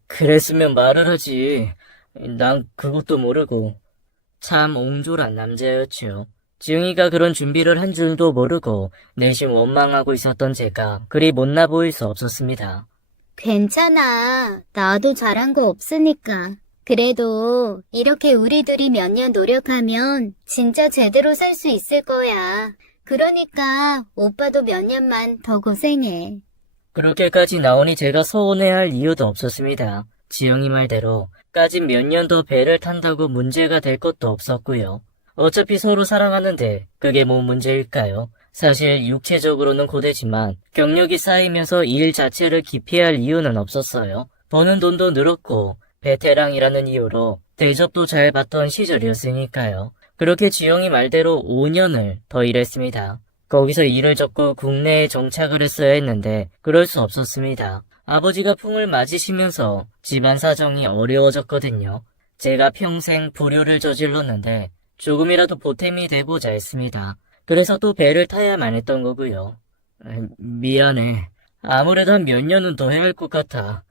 그랬으면 말을 하지. 난 그것도 모르고. 참 옹졸한 남자였지요. 지영이가 그런 준비를 한 줄도 모르고 내심 원망하고 있었던 제가 그리 못나 보일 수 없었습니다. 괜찮아. 나도 잘한 거 없으니까. 그래도 이렇게 우리 둘이 몇 년 노력하면 진짜 제대로 살 수 있을 거야. 그러니까 오빠도 몇 년만 더 고생해. 그렇게까지 나오니 제가 서운해할 이유도 없었습니다. 지영이 말대로 까진 몇 년 더 배를 탄다고 문제가 될 것도 없었고요. 어차피 서로 사랑하는데 그게 뭔 문제일까요? 사실 육체적으로는 고되지만 경력이 쌓이면서 일 자체를 기피할 이유는 없었어요. 버는 돈도 늘었고 베테랑이라는 이유로 대접도 잘 받던 시절이었으니까요. 그렇게 지영이 말대로 5년을 더 일했습니다. 거기서 일을 접고 국내에 정착을 했어야 했는데 그럴 수 없었습니다. 아버지가 풍을 맞으시면서 집안 사정이 어려워졌거든요. 제가 평생 불효를 저질렀는데 조금이라도 보탬이 되고자 했습니다. 그래서 또 배를 타야만 했던 거고요. 미안해. 아무래도 한 몇 년은 더 해야 할 것 같아.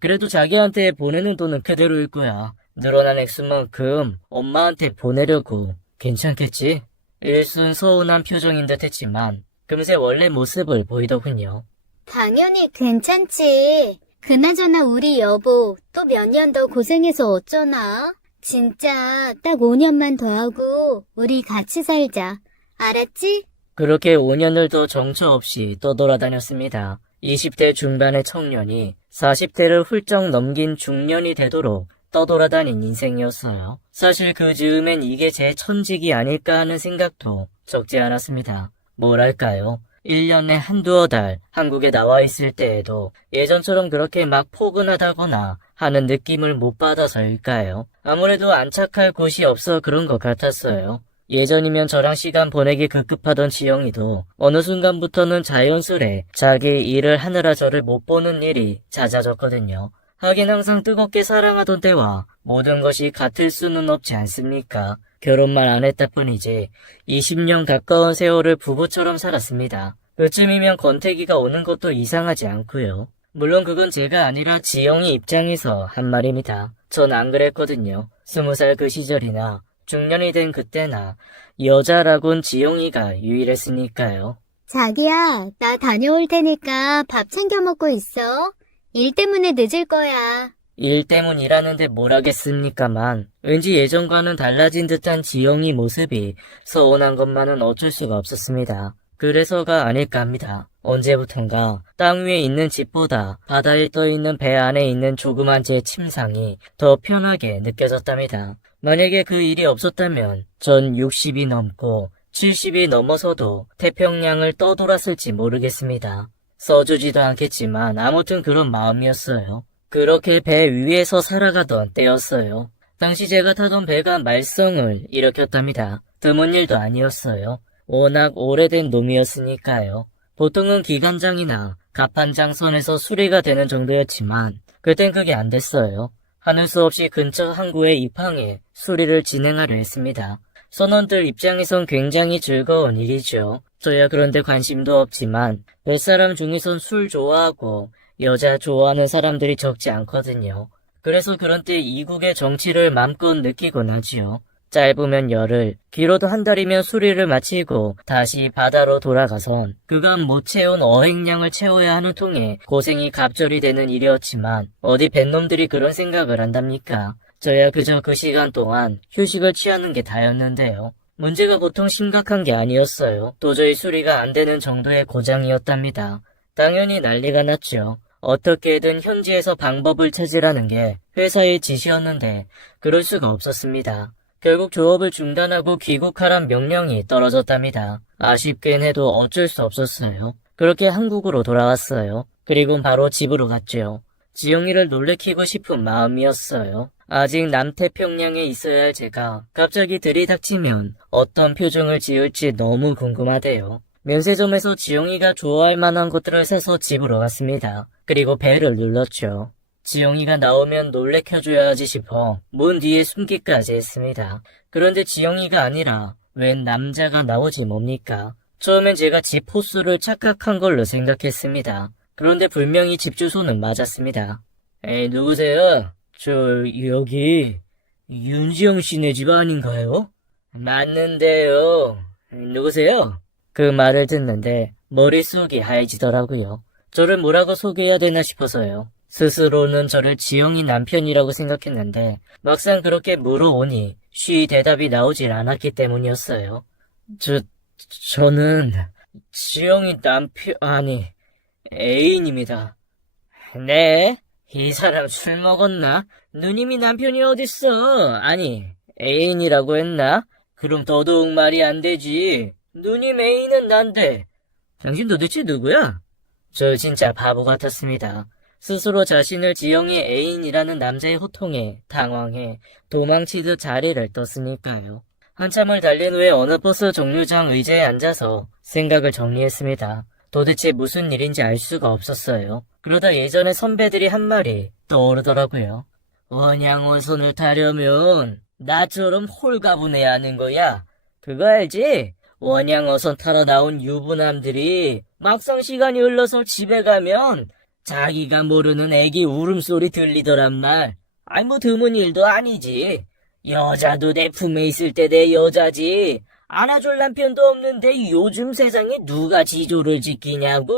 그래도 자기한테 보내는 돈은 그대로일 거야. 늘어난 액수만큼 엄마한테 보내려고. 괜찮겠지? 일순 서운한 표정인 듯 했지만 금세 원래 모습을 보이더군요. 당연히 괜찮지. 그나저나 우리 여보 또 몇 년 더 고생해서 어쩌나? 진짜 딱 5년만 더 하고 우리 같이 살자. 알았지? 그렇게 5년을 더 정처 없이 떠돌아다녔습니다. 20대 중반의 청년이 40대를 훌쩍 넘긴 중년이 되도록 떠돌아다닌 인생이었어요. 사실 그 즈음엔 이게 제 천직이 아닐까 하는 생각도 적지 않았습니다. 뭐랄까요? 1년에 한두어 달 한국에 나와 있을 때에도 예전처럼 그렇게 막 포근하다거나 하는 느낌을 못 받아서일까요? 아무래도 안착할 곳이 없어 그런 것 같았어요. 예전이면 저랑 시간 보내기 급급하던 지영이도 어느 순간부터는 자연스레 자기 일을 하느라 저를 못 보는 일이 잦아졌거든요. 하긴 항상 뜨겁게 사랑하던 때와 모든 것이 같을 수는 없지 않습니까? 결혼만 안 했다 뿐이지 20년 가까운 세월을 부부처럼 살았습니다. 그쯤이면 권태기가 오는 것도 이상하지 않고요. 물론 그건 제가 아니라 지영이 입장에서 한 말입니다. 전 안 그랬거든요. 20살 그 시절이나 중년이 된 그때나 여자라곤 지영이가 유일했으니까요. 자기야, 나 다녀올 테니까 밥 챙겨 먹고 있어. 일 때문에 늦을 거야. 일 때문이라는데 뭘 하겠습니까만 왠지 예전과는 달라진 듯한 지영이 모습이 서운한 것만은 어쩔 수가 없었습니다. 그래서가 아닐까 합니다. 언제부턴가 땅 위에 있는 집보다 바다에 떠있는 배 안에 있는 조그만 제 침상이 더 편하게 느껴졌답니다. 만약에 그 일이 없었다면 전 60이 넘고 70이 넘어서도 태평양을 떠돌았을지 모르겠습니다. 써주지도 않겠지만 아무튼 그런 마음이었어요. 그렇게 배 위에서 살아가던 때였어요. 당시 제가 타던 배가 말썽을 일으켰답니다. 드문 일도 아니었어요. 워낙 오래된 놈이었으니까요. 보통은 기관장이나 갑판장선에서 수리가 되는 정도였지만 그땐 그게 안 됐어요. 하는 수 없이 근처 항구에 입항해 수리를 진행하려 했습니다. 선원들 입장에선 굉장히 즐거운 일이죠. 저야 그런데 관심도 없지만 뱃사람 중에선 술 좋아하고 여자 좋아하는 사람들이 적지 않거든요. 그래서 그런 때 이국의 정치를 맘껏 느끼곤 하지요. 짧으면 열흘, 길어도 한 달이면 수리를 마치고 다시 바다로 돌아가선 그간 못 채운 어획량을 채워야 하는 통에 고생이 갑절이 되는 일이었지만 어디 뱃놈들이 그런 생각을 한답니까? 저야 그저 그 시간 동안 휴식을 취하는 게 다였는데요. 문제가 보통 심각한 게 아니었어요. 도저히 수리가 안 되는 정도의 고장이었답니다. 당연히 난리가 났죠. 어떻게든 현지에서 방법을 찾으라는 게 회사의 지시였는데 그럴 수가 없었습니다. 결국 조업을 중단하고 귀국하란 명령이 떨어졌답니다. 아쉽긴 해도 어쩔 수 없었어요. 그렇게 한국으로 돌아왔어요. 그리고 바로 집으로 갔죠. 지영이를 놀래키고 싶은 마음이었어요. 아직 남태평양에 있어야 할 제가 갑자기 들이닥치면 어떤 표정을 지을지 너무 궁금하대요. 면세점에서 지영이가 좋아할 만한 것들을 사서 집으로 갔습니다. 그리고 벨을 눌렀죠. 지영이가 나오면 놀래켜줘야 하지 싶어 문 뒤에 숨기까지 했습니다. 그런데 지영이가 아니라 웬 남자가 나오지 뭡니까? 처음엔 제가 집 호수를 착각한 걸로 생각했습니다. 그런데 분명히 집 주소는 맞았습니다. 에이, 누구세요? 저 여기 윤지영 씨네 집 아닌가요? 맞는데요. 누구세요? 그 말을 듣는데 머릿속이 하얘지더라고요. 저를 뭐라고 소개해야 되나 싶어서요. 스스로는 저를 지영이 남편이라고 생각했는데 막상 그렇게 물어오니 쉬 대답이 나오질 않았기 때문이었어요. 저는 지영이 애인입니다. 네? 이 사람 술 먹었나? 누님이 남편이 어딨어? 아니, 애인이라고 했나? 그럼 더더욱 말이 안 되지. 누님 애인은 난데. 당신 도대체 누구야? 저 진짜 바보 같았습니다. 스스로 자신을 지영이의 애인이라는 남자의 호통에 당황해 도망치듯 자리를 떴으니까요. 한참을 달린 후에 어느 버스 정류장 의자에 앉아서 생각을 정리했습니다. 도대체 무슨 일인지 알 수가 없었어요. 그러다 예전에 선배들이 한 말이 떠오르더라고요. 원양어선을 타려면 나처럼 홀가분해야 하는 거야. 그거 알지? 원양어선 타러 나온 유부남들이 막상 시간이 흘러서 집에 가면 자기가 모르는 애기 울음소리 들리더란 말. 아이 뭐 드문 일도 아니지. 여자도 내 품에 있을 때 내 여자지. 안아줄 남편도 없는데 요즘 세상에 누가 지조를 지키냐고.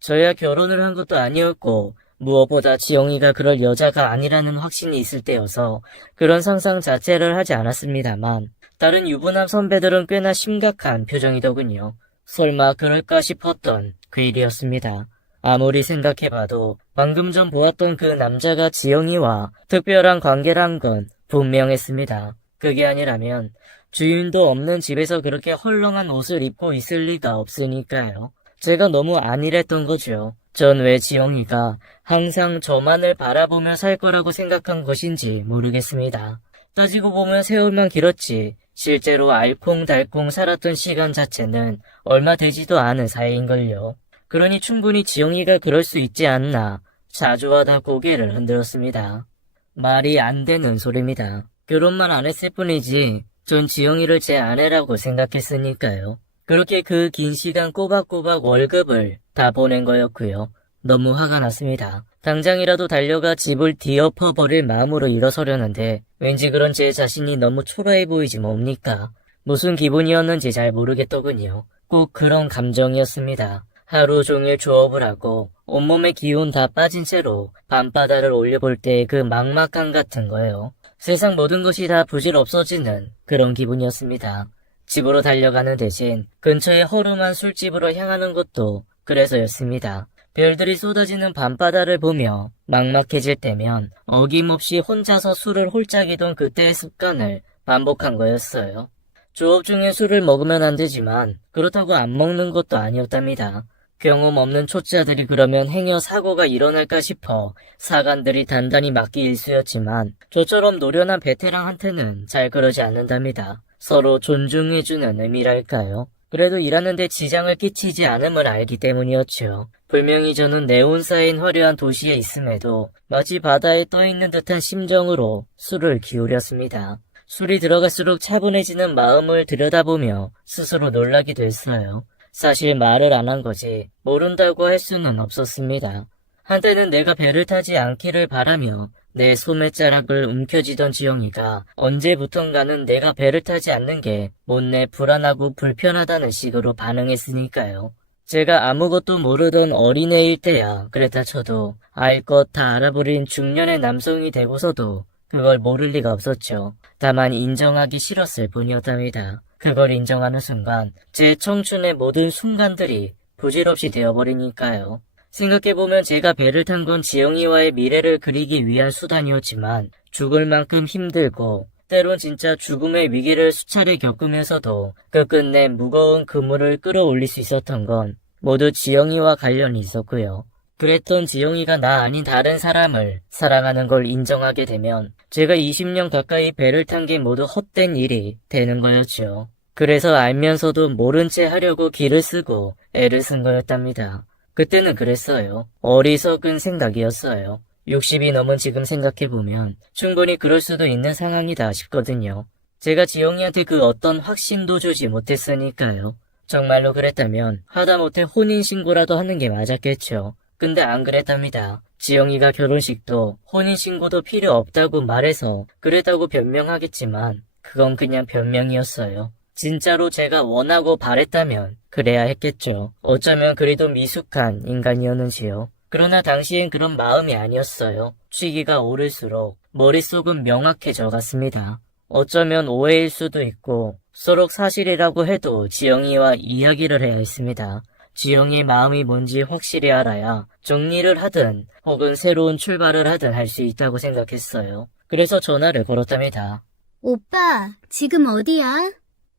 저야 결혼을 한 것도 아니었고 무엇보다 지영이가 그럴 여자가 아니라는 확신이 있을 때여서 그런 상상 자체를 하지 않았습니다만 다른 유부남 선배들은 꽤나 심각한 표정이더군요. 설마 그럴까 싶었던 그 일이었습니다. 아무리 생각해봐도 방금 전 보았던 그 남자가 지영이와 특별한 관계란 건 분명했습니다. 그게 아니라면 주인도 없는 집에서 그렇게 헐렁한 옷을 입고 있을 리가 없으니까요. 제가 너무 안일했던 거죠. 전 왜 지영이가 항상 저만을 바라보며 살 거라고 생각한 것인지 모르겠습니다. 따지고 보면 세월만 길었지 실제로 알콩달콩 살았던 시간 자체는 얼마 되지도 않은 사이인걸요. 그러니 충분히 지영이가 그럴 수 있지 않나 자주하다 고개를 흔들었습니다. 말이 안 되는 소리입니다. 결혼만 안 했을 뿐이지 전 지영이를 제 아내라고 생각했으니까요. 그렇게 그 긴 시간 꼬박꼬박 월급을 다 보낸 거였고요. 너무 화가 났습니다. 당장이라도 달려가 집을 뒤엎어버릴 마음으로 일어서려는데 왠지 그런 제 자신이 너무 초라해 보이지 뭡니까? 무슨 기분이었는지 잘 모르겠더군요. 꼭 그런 감정이었습니다. 하루 종일 조업을 하고 온몸에 기운 다 빠진 채로 밤바다를 올려볼 때 그 막막함 같은 거예요. 세상 모든 것이 다 부질없어지는 그런 기분이었습니다. 집으로 달려가는 대신 근처의 허름한 술집으로 향하는 것도 그래서였습니다. 별들이 쏟아지는 밤바다를 보며 막막해질 때면 어김없이 혼자서 술을 홀짝이던 그때의 습관을 반복한 거였어요. 조업 중에 술을 먹으면 안 되지만 그렇다고 안 먹는 것도 아니었답니다. 경험 없는 초짜들이 그러면 행여 사고가 일어날까 싶어 사관들이 단단히 막기 일쑤였지만 저처럼 노련한 베테랑한테는 잘 그러지 않는답니다. 서로 존중해주는 의미랄까요. 그래도 일하는데 지장을 끼치지 않음을 알기 때문이었죠. 분명히 저는 네온 쌓인 화려한 도시에 있음에도 마치 바다에 떠있는 듯한 심정으로 술을 기울였습니다. 술이 들어갈수록 차분해지는 마음을 들여다보며 스스로 놀라기도 했어요. 사실 말을 안 한 거지 모른다고 할 수는 없었습니다. 한때는 내가 배를 타지 않기를 바라며 내 소매자락을 움켜쥐던 지영이가 언제부턴가는 내가 배를 타지 않는 게 못내 불안하고 불편하다는 식으로 반응했으니까요. 제가 아무것도 모르던 어린애일 때야 그랬다 쳐도 알 것 다 알아버린 중년의 남성이 되고서도 그걸 모를 리가 없었죠. 다만 인정하기 싫었을 뿐이었답니다. 그걸 인정하는 순간 제 청춘의 모든 순간들이 부질없이 되어버리니까요. 생각해보면 제가 배를 탄 건 지영이와의 미래를 그리기 위한 수단이었지만 죽을 만큼 힘들고 때론 진짜 죽음의 위기를 수차례 겪으면서도 끝끝내 무거운 그물을 끌어올릴 수 있었던 건 모두 지영이와 관련이 있었고요. 그랬던 지영이가 나 아닌 다른 사람을 사랑하는 걸 인정하게 되면 제가 20년 가까이 배를 탄 게 모두 헛된 일이 되는 거였죠. 그래서 알면서도 모른 채 하려고 기를 쓰고 애를 쓴 거였답니다. 그때는 그랬어요. 어리석은 생각이었어요. 60이 넘은 지금 생각해보면 충분히 그럴 수도 있는 상황이다 싶거든요. 제가 지영이한테 그 어떤 확신도 주지 못했으니까요. 정말로 그랬다면 하다못해 혼인신고라도 하는 게 맞았겠죠. 근데 안 그랬답니다. 지영이가 결혼식도 혼인신고도 필요 없다고 말해서 그랬다고 변명하겠지만 그건 그냥 변명이었어요. 진짜로 제가 원하고 바랬다면 그래야 했겠죠. 어쩌면 그리도 미숙한 인간이었는지요. 그러나 당시엔 그런 마음이 아니었어요. 취기가 오를수록 머릿속은 명확해져 갔습니다. 어쩌면 오해일 수도 있고 서로 사실이라고 해도 지영이와 이야기를 해야 했습니다. 지영이의 마음이 뭔지 확실히 알아야 정리를 하든 혹은 새로운 출발을 하든 할 수 있다고 생각했어요. 그래서 전화를 걸었답니다. 오빠, 지금 어디야?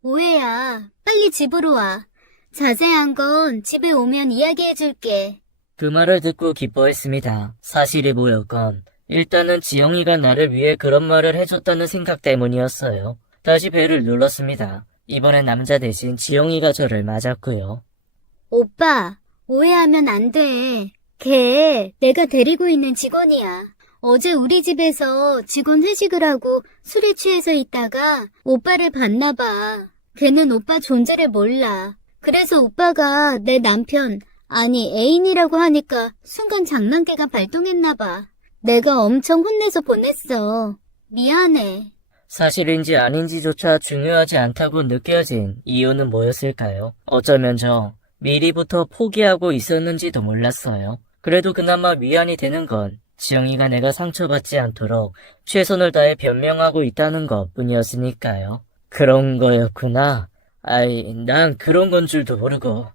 오해야. 빨리 집으로 와. 자세한 건 집에 오면 이야기해줄게. 그 말을 듣고 기뻐했습니다. 사실이 뭐였건 일단은 지영이가 나를 위해 그런 말을 해줬다는 생각 때문이었어요. 다시 벨을 눌렀습니다. 이번엔 남자 대신 지영이가 저를 맞았고요. 오빠, 오해하면 안 돼. 걔 내가 데리고 있는 직원이야. 어제 우리 집에서 직원 회식을 하고 술에 취해서 있다가 오빠를 봤나 봐. 걔는 오빠 존재를 몰라. 그래서 오빠가 내 남편, 아니 애인이라고 하니까 순간 장난기가 발동했나 봐. 내가 엄청 혼내서 보냈어. 미안해. 사실인지 아닌지조차 중요하지 않다고 느껴진 이유는 뭐였을까요? 어쩌면 저 미리부터 포기하고 있었는지도 몰랐어요. 그래도 그나마 위안이 되는 건 지영이가 내가 상처받지 않도록 최선을 다해 변명하고 있다는 것 뿐이었으니까요. 그런 거였구나. 아이, 난 그런 건 줄도 모르고.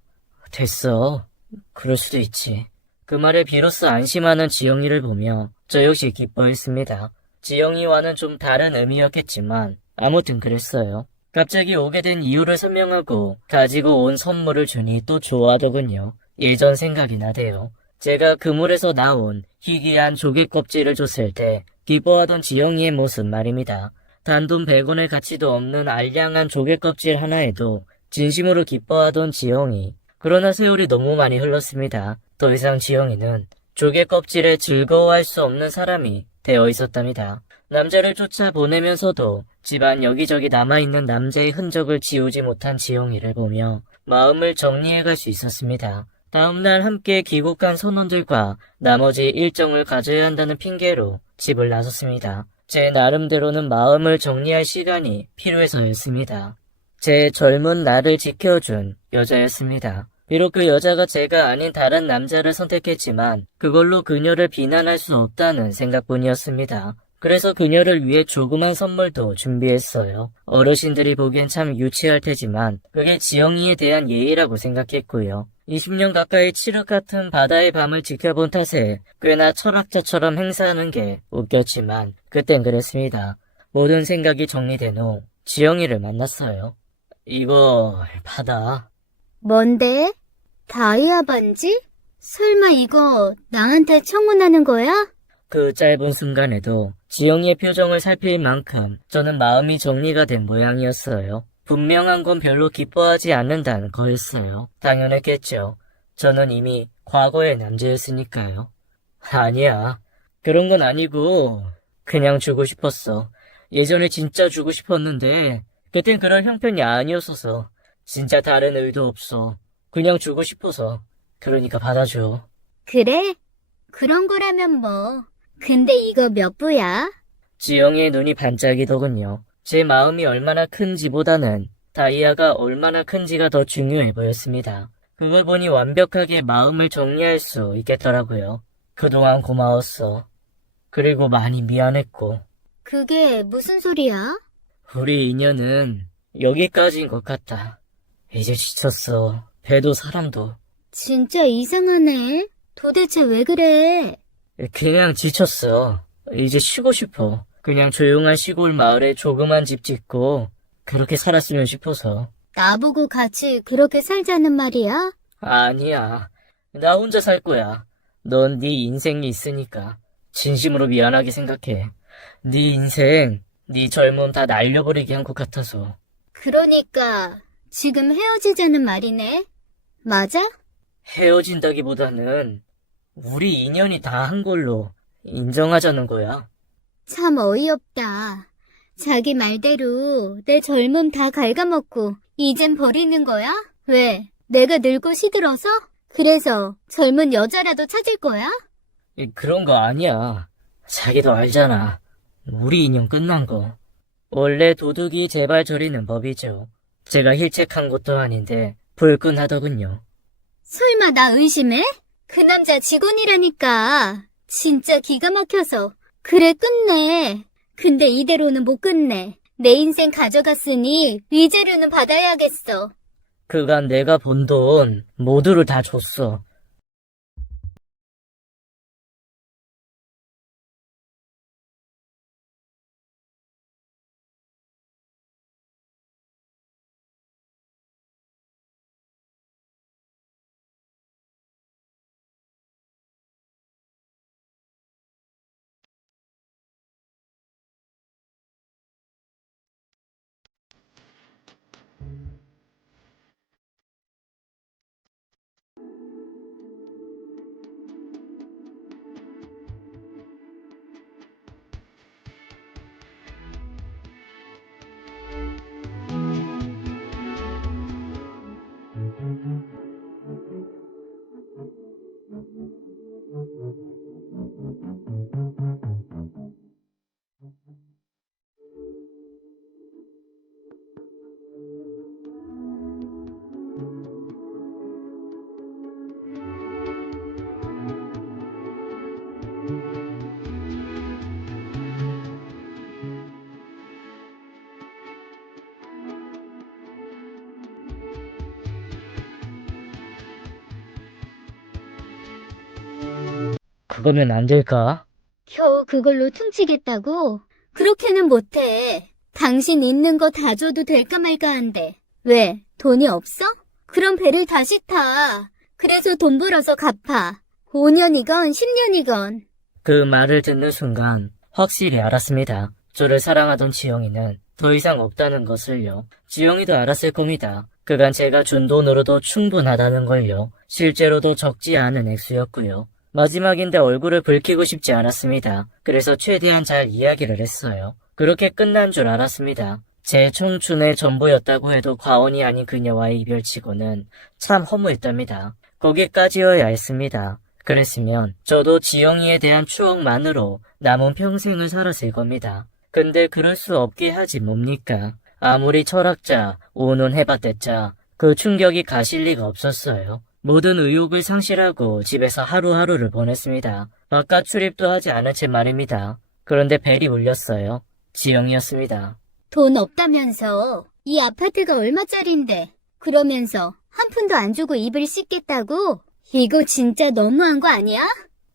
됐어. 그럴 수도 있지. 그 말에 비로소 안심하는 지영이를 보며 저 역시 기뻐했습니다. 지영이와는 좀 다른 의미였겠지만 아무튼 그랬어요. 갑자기 오게 된 이유를 설명하고 가지고 온 선물을 주니 또 좋아하더군요. 예전 생각이 나대요. 제가 그물에서 나온 희귀한 조개 껍질을 줬을 때 기뻐하던 지영이의 모습 말입니다. 단돈 100원의 가치도 없는 알량한 조개 껍질 하나에도 진심으로 기뻐하던 지영이. 그러나 세월이 너무 많이 흘렀습니다. 더 이상 지영이는 조개 껍질에 즐거워할 수 없는 사람이 되어 있었답니다. 남자를 쫓아보내면서도 집안 여기저기 남아있는 남자의 흔적을 지우지 못한 지영이를 보며 마음을 정리해갈 수 있었습니다. 다음날 함께 귀국한 선원들과 나머지 일정을 가져야 한다는 핑계로 집을 나섰습니다. 제 나름대로는 마음을 정리할 시간이 필요해서였습니다. 제 젊은 나를 지켜준 여자였습니다. 비록 그 여자가 제가 아닌 다른 남자를 선택했지만 그걸로 그녀를 비난할 수 없다는 생각뿐이었습니다. 그래서 그녀를 위해 조그만 선물도 준비했어요. 어르신들이 보기엔 참 유치할 테지만 그게 지영이에 대한 예의라고 생각했고요. 20년 가까이 칠흑 같은 바다의 밤을 지켜본 탓에 꽤나 철학자처럼 행사하는 게 웃겼지만 그땐 그랬습니다. 모든 생각이 정리된 후 지영이를 만났어요. 이거 받아. 뭔데? 다이아 반지? 설마 이거 나한테 청혼하는 거야? 그 짧은 순간에도 지영이의 표정을 살필 만큼 저는 마음이 정리가 된 모양이었어요. 분명한 건 별로 기뻐하지 않는다는 거였어요. 당연했겠죠. 저는 이미 과거의 남자였으니까요. 아니야. 그런 건 아니고 그냥 주고 싶었어. 예전에 진짜 주고 싶었는데 그땐 그럴 형편이 아니었어서. 진짜 다른 의도 없어. 그냥 주고 싶어서. 그러니까 받아줘. 그래? 그런 거라면 뭐. 근데 이거 몇 부야? 지영이의 눈이 반짝이더군요. 제 마음이 얼마나 큰지보다는 다이아가 얼마나 큰지가 더 중요해 보였습니다. 그걸 보니 완벽하게 마음을 정리할 수 있겠더라고요. 그동안 고마웠어. 그리고 많이 미안했고. 그게 무슨 소리야? 우리 인연은 여기까지인 것 같다. 이제 지쳤어. 배도 사람도. 진짜 이상하네. 도대체 왜 그래? 그냥 지쳤어. 이제 쉬고 싶어. 그냥 조용한 시골 마을에 조그만 집 짓고 그렇게 살았으면 싶어서. 나보고 같이 그렇게 살자는 말이야? 아니야. 나 혼자 살 거야. 넌 네 인생이 있으니까. 진심으로 미안하게 생각해. 네 인생, 네 젊음 다 날려버리게 한 것 같아서. 그러니까 지금 헤어지자는 말이네. 맞아? 헤어진다기보다는 우리 인연이 다 한 걸로 인정하자는 거야. 참 어이없다. 자기 말대로 내 젊음 다 갉아먹고 이젠 버리는 거야? 왜? 내가 늙고 시들어서? 그래서 젊은 여자라도 찾을 거야? 그런 거 아니야. 자기도 알잖아. 우리 인연 끝난 거. 원래 도둑이 제발 저리는 법이죠. 제가 힐책한 것도 아닌데 불끈하더군요. 설마 나 의심해? 그 남자 직원이라니까. 진짜 기가 막혀서. 그래 끝내. 근데 이대로는 못 끝내. 내 인생 가져갔으니 위자료는 받아야겠어. 그간 내가 번 돈 모두를 다 줬어. 그거면 안 될까? 겨우 그걸로 퉁치겠다고? 그렇게는 못해. 당신 있는 거 다 줘도 될까 말까 한데. 왜? 돈이 없어? 그럼 배를 다시 타. 그래서 돈 벌어서 갚아. 5년이건 10년이건. 그 말을 듣는 순간 확실히 알았습니다. 저를 사랑하던 지영이는 더 이상 없다는 것을요. 지영이도 알았을 겁니다. 그간 제가 준 돈으로도 충분하다는 걸요. 실제로도 적지 않은 액수였고요. 마지막인데 얼굴을 붉히고 싶지 않았습니다. 그래서 최대한 잘 이야기를 했어요. 그렇게 끝난 줄 알았습니다. 제 청춘의 전부였다고 해도 과언이 아닌 그녀와의 이별치고는 참 허무했답니다. 거기까지여야 했습니다. 그랬으면 저도 지영이에 대한 추억만으로 남은 평생을 살았을 겁니다. 근데 그럴 수 없게 하지 뭡니까? 아무리 철학자, 오는 해봤댔자 그 충격이 가실 리가 없었어요. 모든 의욕을 상실하고 집에서 하루하루를 보냈습니다. 바깥 출입도 하지 않은 채 말입니다. 그런데 벨이 울렸어요. 지영이었습니다. 돈 없다면서. 이 아파트가 얼마짜린데. 그러면서 한 푼도 안 주고 입을 씻겠다고? 이거 진짜 너무한 거 아니야?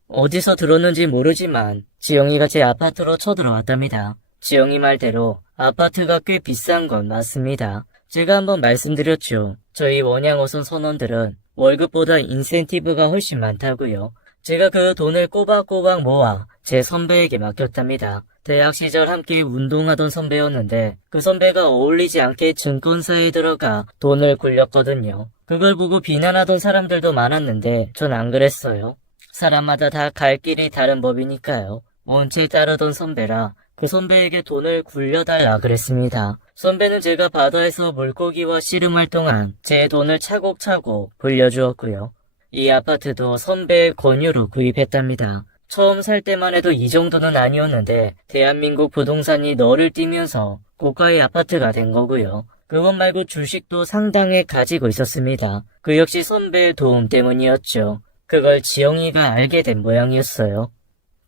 어디서 들었는지 모르지만 지영이가 제 아파트로 쳐들어왔답니다. 지영이 말대로 아파트가 꽤 비싼 건 맞습니다. 제가 한번 말씀드렸죠. 저희 원양어선 선원들은 월급보다 인센티브가 훨씬 많다고요. 제가 그 돈을 꼬박꼬박 모아 제 선배에게 맡겼답니다. 대학 시절 함께 운동하던 선배였는데 그 선배가 어울리지 않게 증권사에 들어가 돈을 굴렸거든요. 그걸 보고 비난하던 사람들도 많았는데 전 안 그랬어요. 사람마다 다 갈 길이 다른 법이니까요. 원체 따르던 선배라 그 선배에게 돈을 굴려달라 그랬습니다. 선배는 제가 바다에서 물고기와 씨름할 동안 제 돈을 차곡차곡 불려주었고요. 이 아파트도 선배의 권유로 구입했답니다. 처음 살 때만 해도 이 정도는 아니었는데 대한민국 부동산이 너를 띄면서 고가의 아파트가 된 거고요. 그것 말고 주식도 상당히 가지고 있었습니다. 그 역시 선배의 도움 때문이었죠. 그걸 지영이가 알게 된 모양이었어요.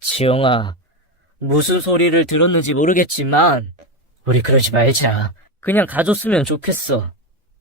지영아, 무슨 소리를 들었는지 모르겠지만 우리 그러지 말자. 그냥 가줬으면 좋겠어.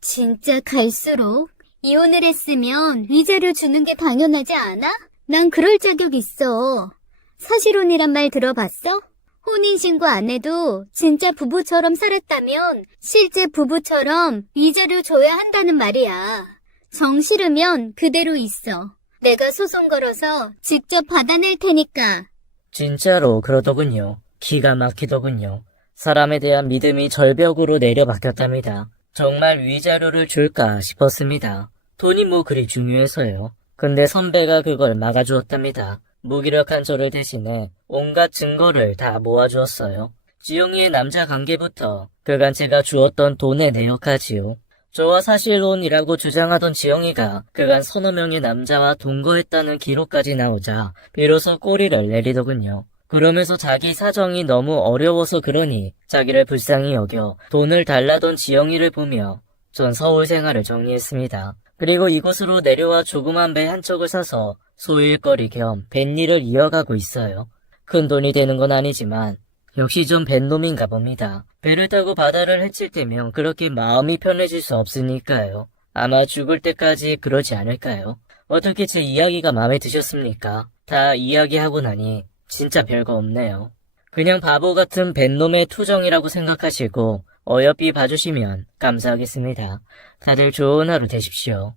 진짜 갈수록 이혼을 했으면 위자료 주는 게 당연하지 않아? 난 그럴 자격 있어. 사실혼이란 말 들어봤어? 혼인신고 안 해도 진짜 부부처럼 살았다면 실제 부부처럼 위자료 줘야 한다는 말이야. 정 싫으면 그대로 있어. 내가 소송 걸어서 직접 받아낼 테니까. 진짜로 그러더군요. 기가 막히더군요. 사람에 대한 믿음이 절벽으로 내려박혔답니다. 정말 위자료를 줄까 싶었습니다. 돈이 뭐 그리 중요해서요. 근데 선배가 그걸 막아주었답니다. 무기력한 저를 대신해 온갖 증거를 다 모아주었어요. 지영이의 남자 관계부터 그간 제가 주었던 돈의 내역까지요. 저와 사실혼이라고 주장하던 지영이가 그간 서너 명의 남자와 동거했다는 기록까지 나오자 비로소 꼬리를 내리더군요. 그러면서 자기 사정이 너무 어려워서 그러니 자기를 불쌍히 여겨 돈을 달라던 지영이를 보며 전 서울 생활을 정리했습니다. 그리고 이곳으로 내려와 조그만 배 한 척을 사서 소일거리 겸 뱃일을 이어가고 있어요. 큰 돈이 되는 건 아니지만 역시 좀 뱃놈인가 봅니다. 배를 타고 바다를 헤칠 때면 그렇게 마음이 편해질 수 없으니까요. 아마 죽을 때까지 그러지 않을까요? 어떻게 제 이야기가 마음에 드셨습니까? 다 이야기하고 나니 진짜 별거 없네요. 그냥 바보 같은 뱃놈의 투정이라고 생각하시고 어여삐 봐주시면 감사하겠습니다. 다들 좋은 하루 되십시오.